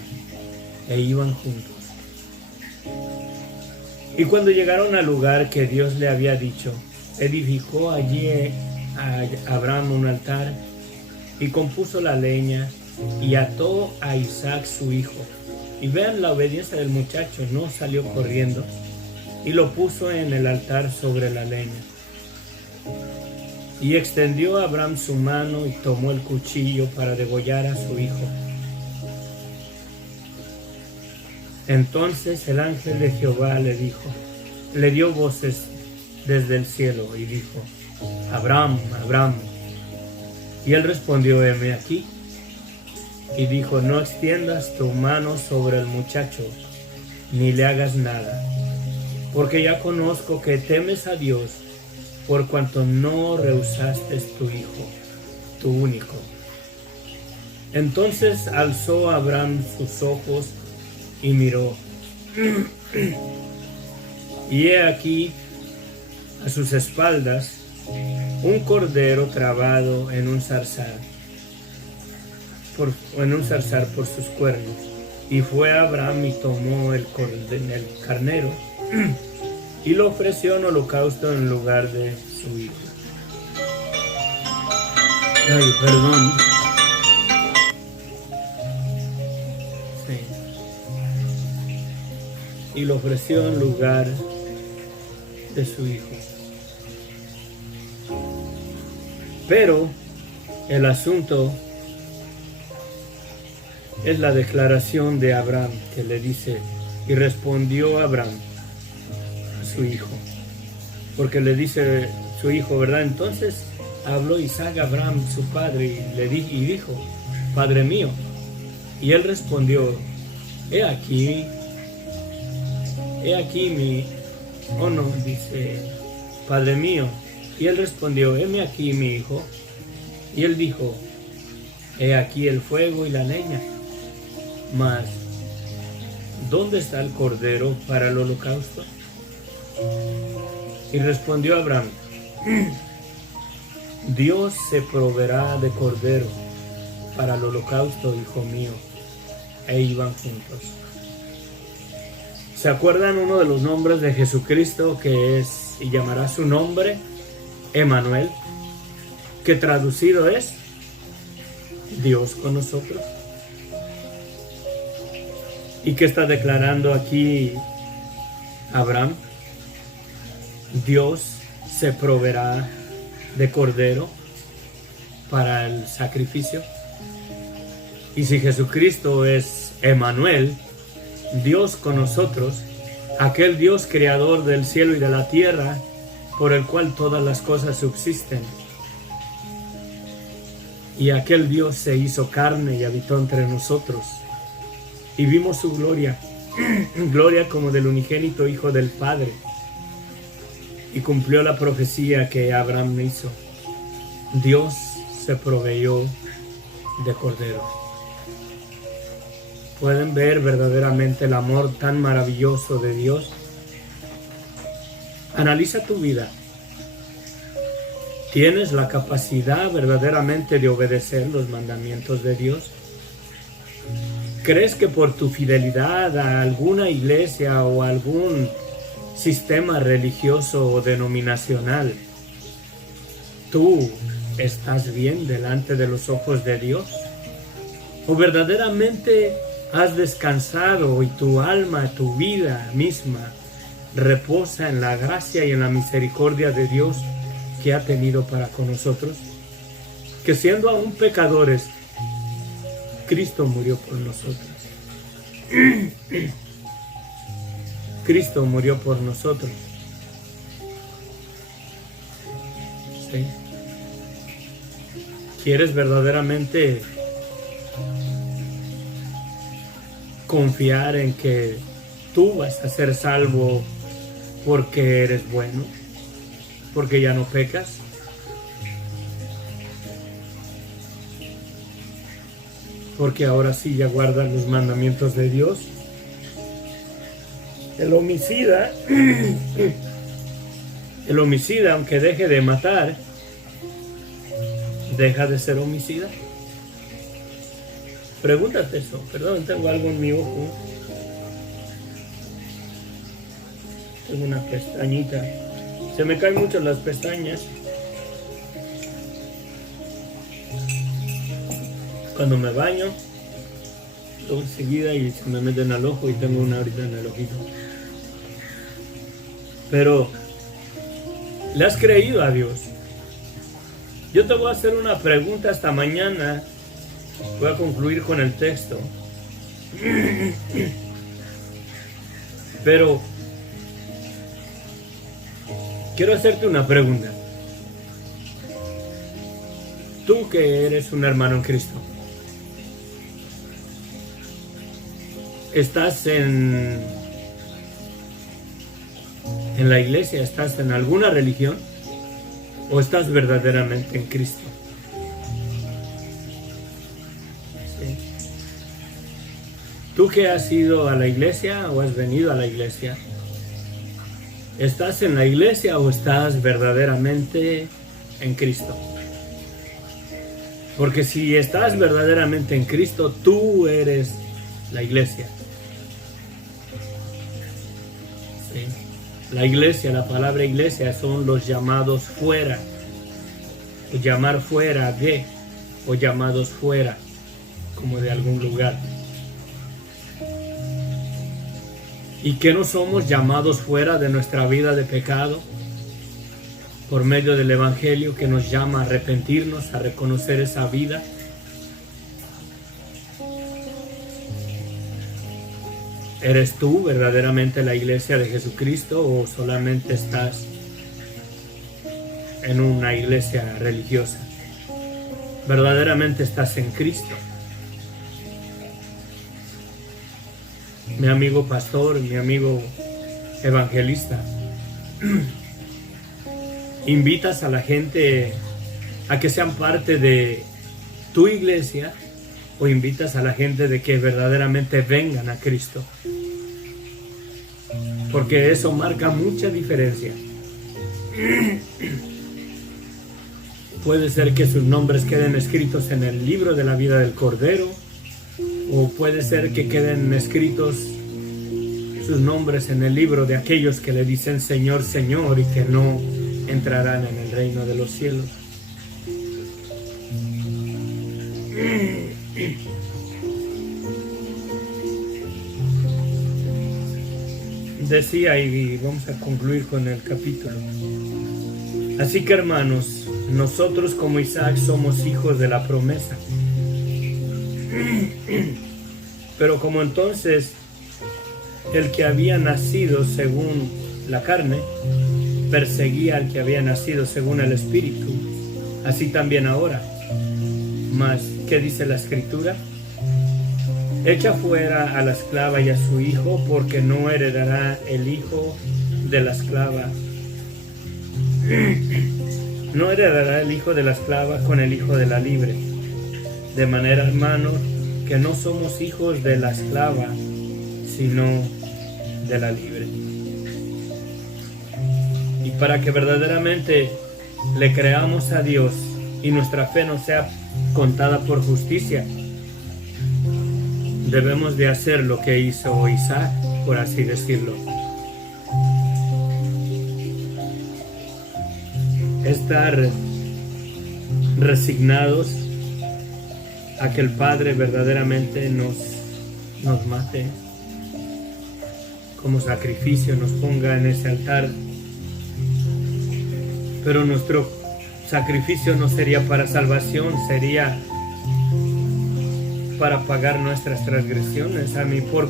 E iban juntos. Y cuando llegaron al lugar que Dios le había dicho, edificó allí a Abraham un altar y compuso la leña y ató a Isaac su hijo. Y vean la obediencia del muchacho, no salió corriendo, y lo puso en el altar sobre la leña. Y extendió a Abraham su mano y tomó el cuchillo para degollar a su hijo. Entonces el ángel de Jehová le dio voces desde el cielo y dijo: Abraham, Abraham. Y él respondió: heme aquí. Y dijo: no extiendas tu mano sobre el muchacho, ni le hagas nada, porque ya conozco que temes a Dios, por cuanto no rehusaste tu hijo, tu único. Entonces alzó Abraham sus ojos y miró, y he aquí a sus espaldas un cordero trabado en un zarzal por sus cuernos. Y fue Abraham y tomó el carnero y lo ofreció en holocausto en lugar de su hijo. Ay, perdón. Sí. Y lo ofreció en lugar de su hijo. Pero el asunto es la declaración de Abraham, que le dice: y respondió Abraham a su hijo, porque le dice su hijo, ¿verdad? Entonces habló Isaac a Abraham su padre y dijo: Padre mío. Y él respondió: he aquí dice: Padre mío. Y él respondió: heme aquí, mi hijo. Y él dijo: he aquí el fuego y la leña, mas ¿dónde está el cordero para el holocausto? Y respondió Abraham: Dios se proveerá de cordero para el holocausto, hijo mío. E iban juntos. ¿Se acuerdan uno de los nombres de Jesucristo, que es, y llamará su nombre Emmanuel, que traducido es Dios con nosotros? ¿Y qué está declarando aquí Abraham? Dios se proveerá de cordero para el sacrificio. Y si Jesucristo es Emmanuel, Dios con nosotros, aquel Dios creador del cielo y de la tierra, por el cual todas las cosas subsisten, y aquel Dios se hizo carne y habitó entre nosotros, y vimos su gloria, gloria como del unigénito Hijo del Padre, y cumplió la profecía que Abraham hizo. Dios se proveyó de cordero. ¿Pueden ver verdaderamente el amor tan maravilloso de Dios? Analiza tu vida. ¿Tienes la capacidad verdaderamente de obedecer los mandamientos de Dios? ¿Crees que por tu fidelidad a alguna iglesia o algún sistema religioso o denominacional, tú estás bien delante de los ojos de Dios? ¿O verdaderamente has descansado y tu alma, tu vida misma, reposa en la gracia y en la misericordia de Dios que ha tenido para con nosotros? Que siendo aún pecadores, Cristo murió por nosotros. Cristo murió por nosotros. ¿Sí? ¿Quieres verdaderamente confiar en que tú vas a ser salvo porque eres bueno, porque ya no pecas? Porque ahora sí ya guardas los mandamientos de Dios. El homicida, aunque deje de matar, deja de ser homicida. Pregúntate eso. Perdón, tengo algo en mi ojo. Tengo una pestañita. Se me caen mucho las pestañas cuando me baño. Luego enseguida y se me meten al ojo y tengo una ahorita en el ojito. Pero ¿le has creído a Dios? Yo te voy a hacer una pregunta esta mañana. Voy a concluir con el texto. Pero quiero hacerte una pregunta. Tú que eres un hermano en Cristo, ¿estás en la iglesia? ¿Estás en alguna religión? ¿O estás verdaderamente en Cristo? ¿Sí? ¿Tú que has ido a la iglesia o has venido a la iglesia? ¿Estás en la iglesia o estás verdaderamente en Cristo? Porque si estás verdaderamente en Cristo, tú eres la iglesia. ¿Sí? La iglesia, la palabra iglesia son los llamados fuera, o llamar fuera de, o llamados fuera, como de algún lugar. ¿Y que no somos llamados fuera de nuestra vida de pecado? Por medio del Evangelio que nos llama a arrepentirnos, a reconocer esa vida. ¿Eres tú verdaderamente la iglesia de Jesucristo o solamente estás en una iglesia religiosa? ¿Verdaderamente estás en Cristo? Mi amigo pastor, mi amigo evangelista, ¿invitas a la gente a que sean parte de tu iglesia o invitas a la gente de que verdaderamente vengan a Cristo? Porque eso marca mucha diferencia. Puede ser que sus nombres queden escritos en el libro de la vida del Cordero, o puede ser que queden escritos sus nombres en el libro de aquellos que le dicen Señor, Señor, y que no entrarán en el reino de los cielos. Decía, y vamos a concluir con el capítulo. Así que, hermanos, nosotros como Isaac somos hijos de la promesa. Pero como entonces el que había nacido según la carne perseguía al que había nacido según el Espíritu, así también ahora. Mas, ¿qué dice la Escritura? Echa fuera a la esclava y a su hijo, porque no heredará el hijo de la esclava. No heredará el hijo de la esclava con el hijo de la libre. De manera, hermanos, que no somos hijos de la esclava, sino de la libre. Y para que verdaderamente le creamos a Dios y nuestra fe no sea contada por justicia, debemos de hacer lo que hizo Isaac, por así decirlo. Estar resignados a que el Padre verdaderamente nos mate como sacrificio, nos ponga en ese altar. Pero nuestro sacrificio no sería para salvación, sería para pagar nuestras transgresiones, a mí por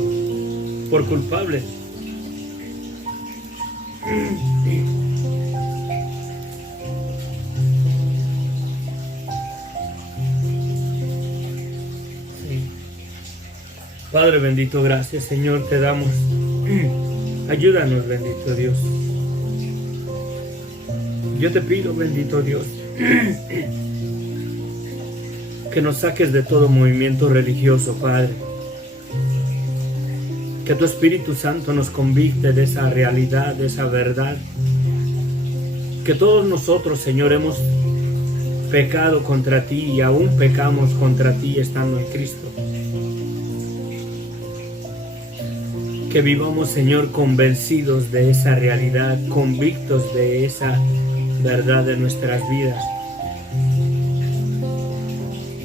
culpable. Sí. Padre bendito, gracias Señor, te damos. Ayúdanos, bendito Dios. Yo te pido, bendito Dios, que nos saques de todo movimiento religioso, Padre. Que tu Espíritu Santo nos convicte de esa realidad, de esa verdad. Que todos nosotros, Señor, hemos pecado contra ti y aún pecamos contra ti estando en Cristo. Que vivamos, Señor, convencidos de esa realidad, convictos de esa verdad de nuestras vidas.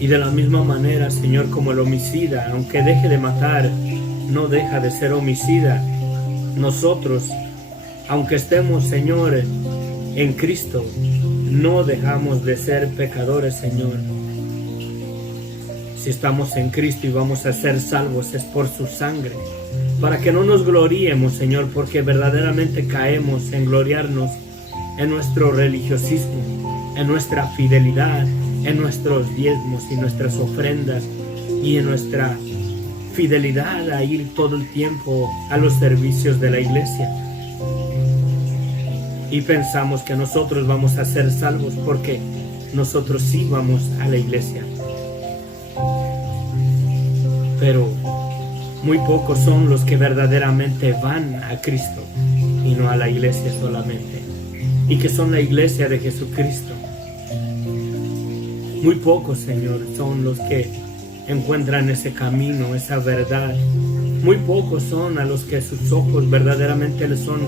Y de la misma manera, Señor, como el homicida, aunque deje de matar, no deja de ser homicida. Nosotros, aunque estemos, Señor, en Cristo, no dejamos de ser pecadores, Señor. Si estamos en Cristo y vamos a ser salvos, es por su sangre. Para que no nos gloriemos, Señor, porque verdaderamente caemos en gloriarnos en nuestro religiosismo, en nuestra fidelidad, en nuestros diezmos y nuestras ofrendas y en nuestra fidelidad a ir todo el tiempo a los servicios de la iglesia. Y pensamos que nosotros vamos a ser salvos porque nosotros sí vamos a la iglesia. Pero muy pocos son los que verdaderamente van a Cristo y no a la iglesia solamente. Y que son la iglesia de Jesucristo. Muy pocos, Señor, son los que encuentran ese camino, esa verdad. Muy pocos son a los que sus ojos verdaderamente les son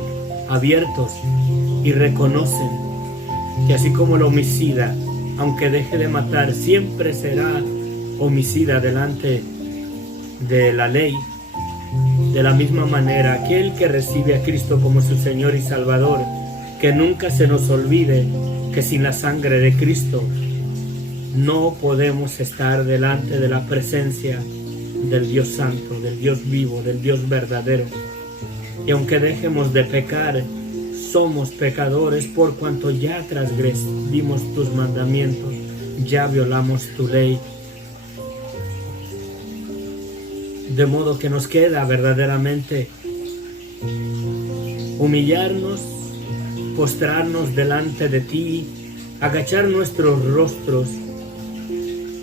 abiertos y reconocen que así como el homicida, aunque deje de matar, siempre será homicida delante de la ley. De la misma manera, aquel que recibe a Cristo como su Señor y Salvador, que nunca se nos olvide que sin la sangre de Cristo no podemos estar delante de la presencia del Dios Santo, del Dios vivo, del Dios verdadero. Y aunque dejemos de pecar, somos pecadores por cuanto ya transgredimos tus mandamientos, ya violamos tu ley. De modo que nos queda verdaderamente humillarnos, postrarnos delante de ti, agachar nuestros rostros,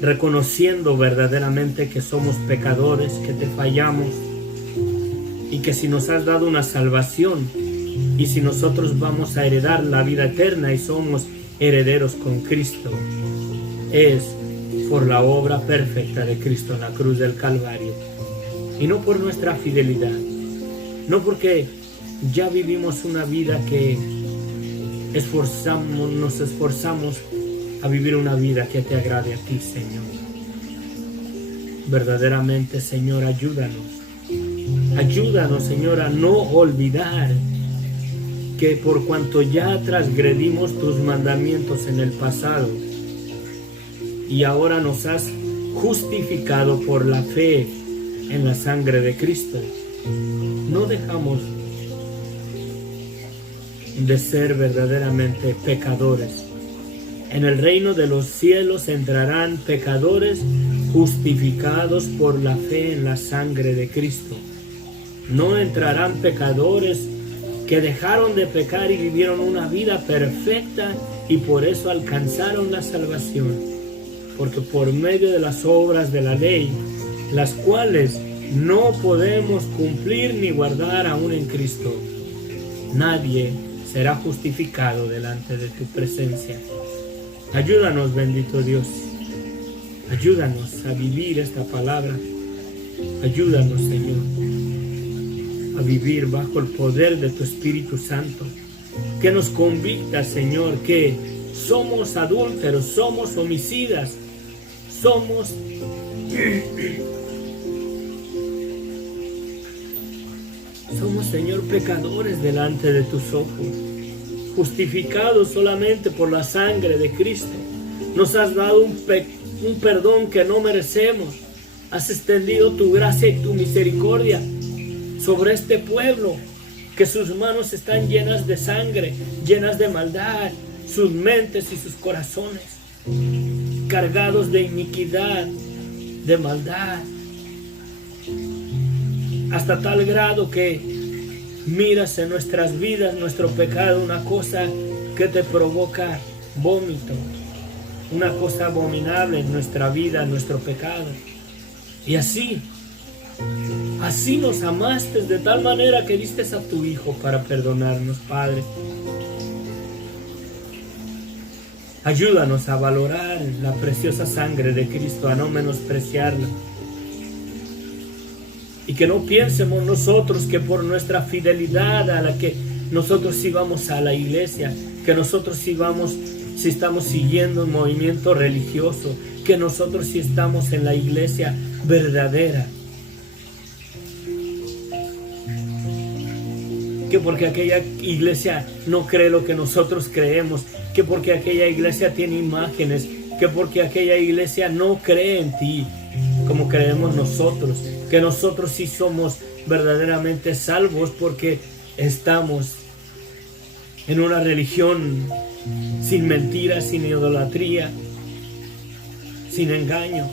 reconociendo verdaderamente que somos pecadores, que te fallamos y que si nos has dado una salvación y si nosotros vamos a heredar la vida eterna y somos herederos con Cristo, es por la obra perfecta de Cristo en la cruz del Calvario y no por nuestra fidelidad, no porque ya vivimos una vida que nos esforzamos a vivir una vida que te agrade a ti, Señor. Verdaderamente, Señor, ayúdanos. Ayúdanos, Señor, a no olvidar que por cuanto ya transgredimos tus mandamientos en el pasado y ahora nos has justificado por la fe en la sangre de Cristo, no dejamos de ser verdaderamente pecadores. En el reino de los cielos entrarán pecadores justificados por la fe en la sangre de Cristo. No entrarán pecadores que dejaron de pecar y vivieron una vida perfecta y por eso alcanzaron la salvación. Porque por medio de las obras de la ley, las cuales no podemos cumplir ni guardar aún en Cristo, nadie será justificado delante de tu presencia. Ayúdanos, bendito Dios. Ayúdanos a vivir esta palabra. Ayúdanos, Señor, a vivir bajo el poder de tu Espíritu Santo, que nos convicta, Señor, que somos adúlteros, somos homicidas, somos Señor, pecadores delante de tus ojos, justificados solamente por la sangre de Cristo. Nos has dado un perdón que no merecemos. Has extendido tu gracia y tu misericordia sobre este pueblo, que sus manos están llenas de sangre, llenas de maldad, sus mentes y sus corazones cargados de iniquidad, de maldad, hasta tal grado que miras en nuestras vidas nuestro pecado, una cosa que te provoca vómito, una cosa abominable en nuestra vida, en nuestro pecado. Y así nos amaste de tal manera que diste a tu Hijo para perdonarnos, Padre. Ayúdanos a valorar la preciosa sangre de Cristo, a no menospreciarla. Y que no piensemos nosotros que por nuestra fidelidad a la que nosotros íbamos a la iglesia, que nosotros si estamos siguiendo un movimiento religioso, que nosotros sí estamos en la iglesia verdadera, que porque aquella iglesia no cree lo que nosotros creemos, que porque aquella iglesia tiene imágenes, que porque aquella iglesia no cree en ti como creemos nosotros, que nosotros sí somos verdaderamente salvos porque estamos en una religión sin mentiras, sin idolatría, sin engaño.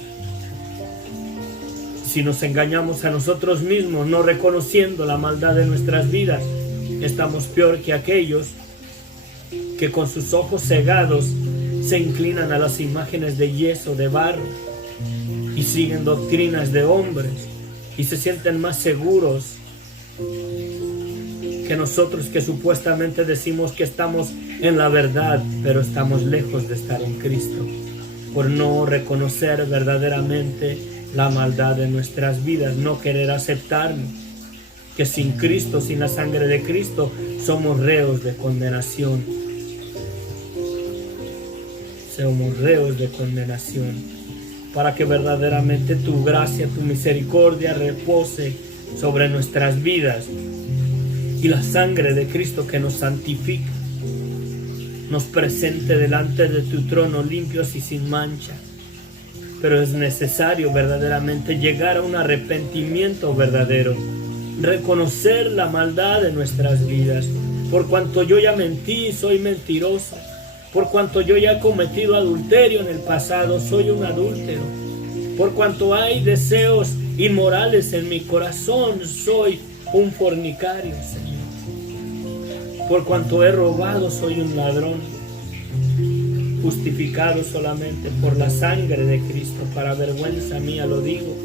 Si nos engañamos a nosotros mismos, no reconociendo la maldad de nuestras vidas, estamos peor que aquellos que con sus ojos cegados se inclinan a las imágenes de yeso, de barro, y siguen doctrinas de hombres y se sienten más seguros que nosotros, que supuestamente decimos que estamos en la verdad, pero estamos lejos de estar en Cristo, por no reconocer verdaderamente la maldad de nuestras vidas, no querer aceptarnos, que sin Cristo, sin la sangre de Cristo, somos reos de condenación. Somos reos de condenación. Para que verdaderamente tu gracia, tu misericordia repose sobre nuestras vidas, y la sangre de Cristo que nos santifica nos presente delante de tu trono limpios y sin mancha. Pero es necesario verdaderamente llegar a un arrepentimiento verdadero, reconocer la maldad de nuestras vidas. Por cuanto yo ya mentí, soy mentiroso. Por cuanto yo ya he cometido adulterio en el pasado, soy un adúltero. Por cuanto hay deseos inmorales en mi corazón, soy un fornicario, Señor. Por cuanto he robado, soy un ladrón. Justificado solamente por la sangre de Cristo, para vergüenza mía lo digo.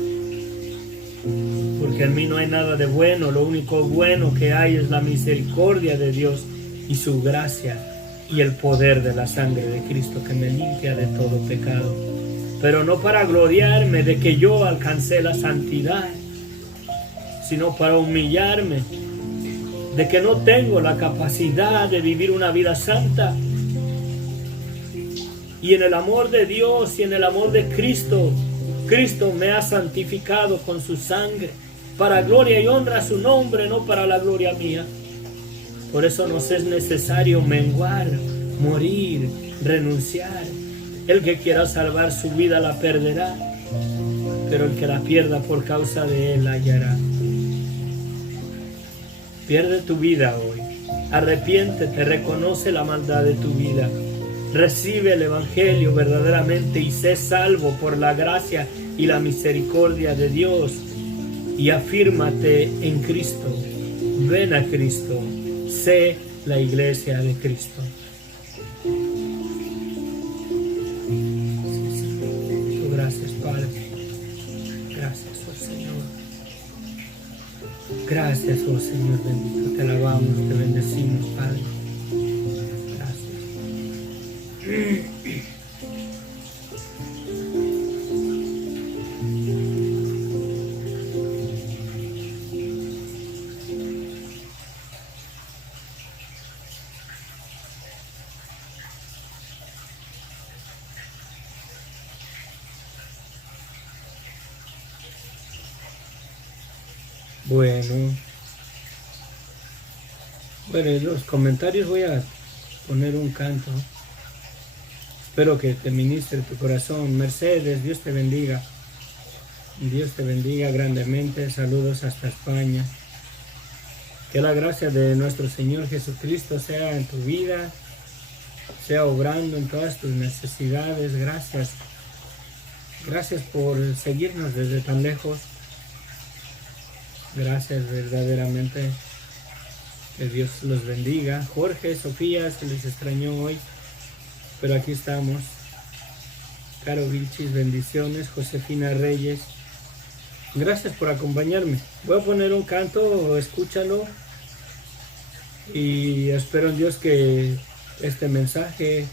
Porque en mí no hay nada de bueno, lo único bueno que hay es la misericordia de Dios y su gracia, y el poder de la sangre de Cristo que me limpia de todo pecado. Pero no para gloriarme de que yo alcancé la santidad, sino para humillarme de que no tengo la capacidad de vivir una vida santa. Y en el amor de Dios y en el amor de Cristo, Cristo me ha santificado con su sangre, para gloria y honra a su nombre, no para la gloria mía. Por eso nos es necesario menguar, morir, renunciar. El que quiera salvar su vida la perderá, pero el que la pierda por causa de él la hallará. Pierde tu vida hoy. Arrepiéntete, reconoce la maldad de tu vida. Recibe el Evangelio verdaderamente y sé salvo por la gracia y la misericordia de Dios y afírmate en Cristo. Ven a Cristo, sé la iglesia de Cristo. Gracias, Padre. Gracias, oh Señor. Gracias, oh Señor bendito. Te alabamos, te bendecimos, Padre. Gracias. Bueno, en los comentarios voy a poner un canto. Espero que te ministre tu corazón. Mercedes, Dios te bendiga. Dios te bendiga grandemente. Saludos hasta España. Que la gracia de nuestro Señor Jesucristo sea en tu vida, sea obrando en todas tus necesidades. Gracias. Gracias por seguirnos desde tan lejos. Gracias verdaderamente. Que Dios los bendiga. Jorge, Sofía, se les extrañó hoy, pero aquí estamos. Caro Vilchis, bendiciones. Josefina Reyes, gracias por acompañarme. Voy a poner un canto, escúchalo. Y espero en Dios que este mensaje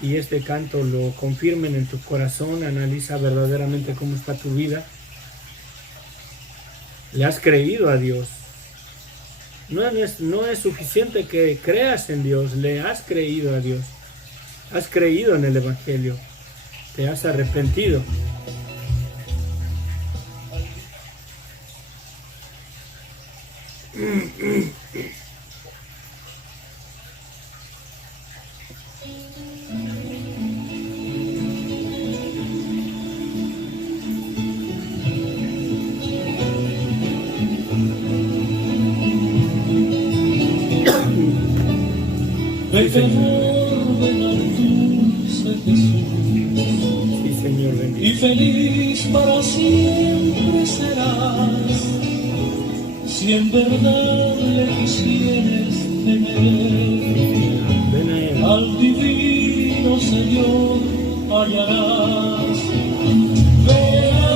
y este canto lo confirmen en tu corazón. Analiza verdaderamente cómo está tu vida. ¿Le has creído a Dios? No es suficiente que creas en Dios, le has creído a Dios. Has creído en el Evangelio. Te has arrepentido. Sí, Señor, bendito. Y feliz para siempre serás, si en verdad le quisieres tener. Ven a Él. Al divino Señor hallarás. Ven a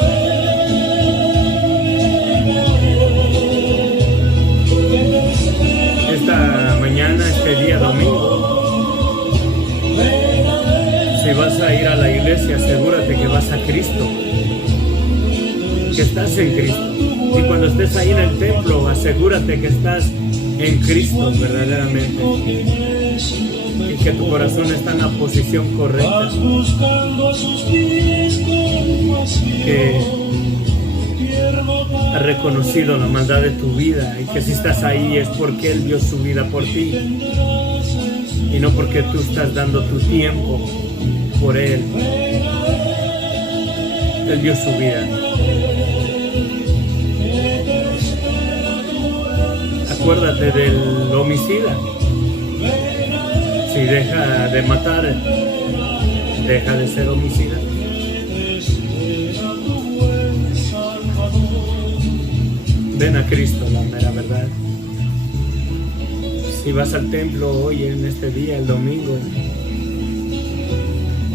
Él, que te espera. Esta mañana, este día domingo, si vas a ir a la iglesia, asegúrate que vas a Cristo, que estás en Cristo. Y cuando estés ahí en el templo, asegúrate que estás en Cristo verdaderamente. Y que tu corazón está en la posición correcta. Que has reconocido la maldad de tu vida y que si estás ahí es porque Él dio su vida por ti. Y no porque tú estás dando tu tiempo por Él. Él dio su vida. Acuérdate del homicida. Si deja de matar, deja de ser homicida. Ven a Cristo, la mera verdad. Si vas al templo hoy, en este día, el domingo,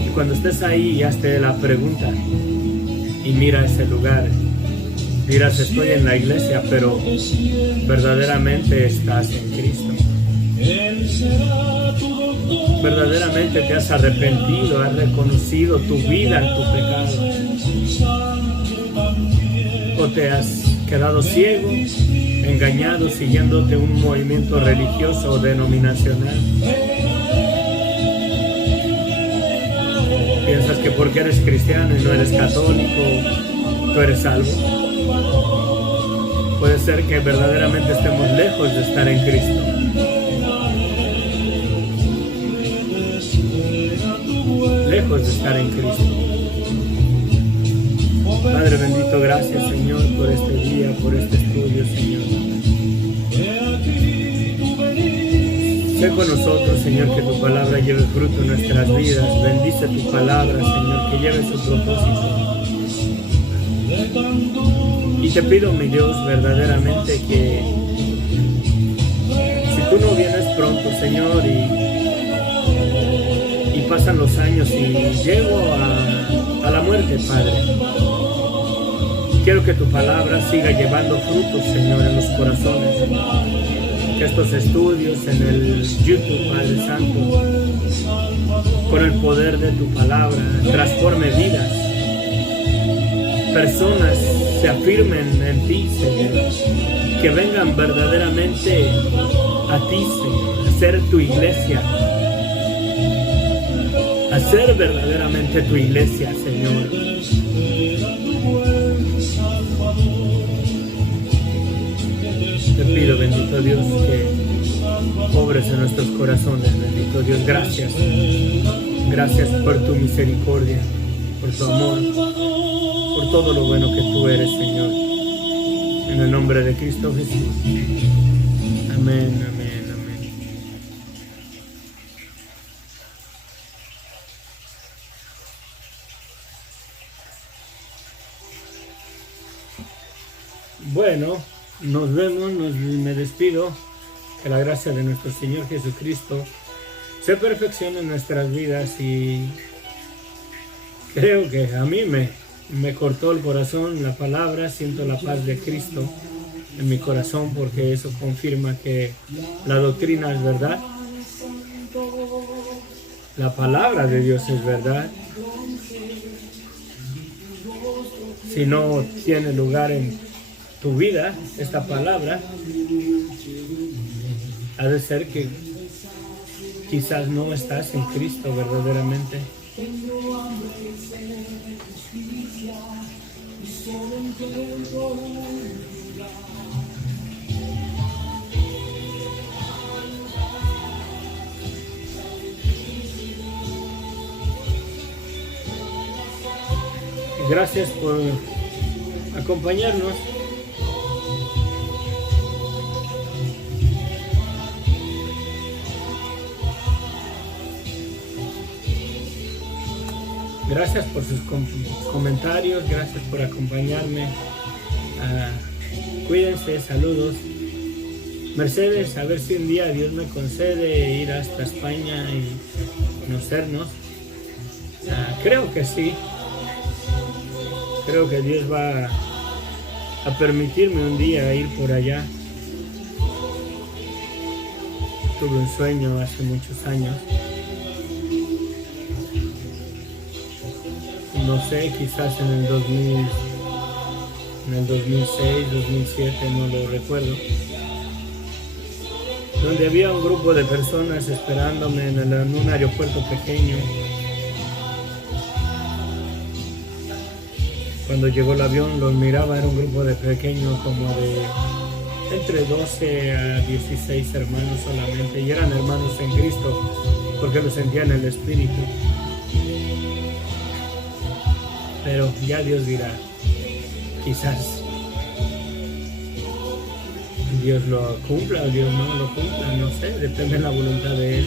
y cuando estés ahí, hazte la pregunta y mira ese lugar. Dirás, estoy en la iglesia, pero verdaderamente estás en Cristo. Verdaderamente te has arrepentido, has reconocido tu vida en tu pecado. O te has quedado ciego, engañado, siguiéndote un movimiento religioso o denominacional. Piensas que porque eres cristiano y no eres católico, tú eres salvo. Puede ser que verdaderamente estemos lejos de estar en Cristo. Lejos de estar en Cristo. Padre bendito, gracias Señor por este día, por este estudio, Señor. Sé con nosotros, Señor, que tu palabra lleve fruto en nuestras vidas. Bendice tu palabra, Señor, que lleve su propósito. Y te pido, mi Dios, verdaderamente que si tú no vienes pronto, Señor, y pasan los años y llego a la muerte, Padre, quiero que tu palabra siga llevando frutos, Señor, en los corazones. Que estos estudios en el YouTube, Padre Santo, con el poder de tu palabra, transforme vidas. Personas se afirmen en ti, Señor. Que vengan verdaderamente a ti, Señor, a ser tu iglesia. A ser verdaderamente tu iglesia, Señor. Te pido, bendito Dios, que obres en nuestros corazones, bendito Dios. Gracias. Gracias por tu misericordia, por tu amor, por todo lo bueno que tú eres, Señor. En el nombre de Cristo Jesús. Amén, amén, amén. Bueno, nos vemos, me despido. Que la gracia de nuestro Señor Jesucristo se perfeccione en nuestras vidas, y creo que a mí me cortó el corazón la palabra. Siento la paz de Cristo en mi corazón, porque eso confirma que la doctrina es verdad, la palabra de Dios es verdad. Si no tiene lugar en tu vida esta palabra, ha de ser que quizás no estás en Cristo verdaderamente. Gracias por acompañarnos. Gracias por sus comentarios, gracias por acompañarme. Cuídense, saludos. Mercedes, a ver si un día Dios me concede ir hasta España y conocernos. Creo que sí. Creo que Dios va a permitirme un día ir por allá. Tuve un sueño hace muchos años. No sé, quizás en el 2006, 2007, no lo recuerdo. Donde había un grupo de personas esperándome en un aeropuerto pequeño. Cuando llegó el avión, los miraba, era un grupo de pequeños, como de entre 12 a 16 hermanos solamente, y eran hermanos en Cristo, porque lo sentían en el Espíritu. Pero ya Dios dirá, quizás Dios lo cumpla o Dios no lo cumpla, no sé, depende de la voluntad de Él.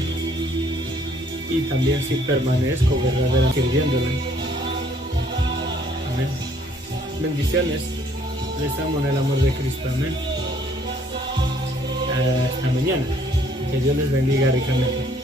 Y también si permanezco verdaderamente sirviéndole. Amén. Bendiciones, les amo en el amor de Cristo, amén. Hasta mañana, que Dios les bendiga ricamente.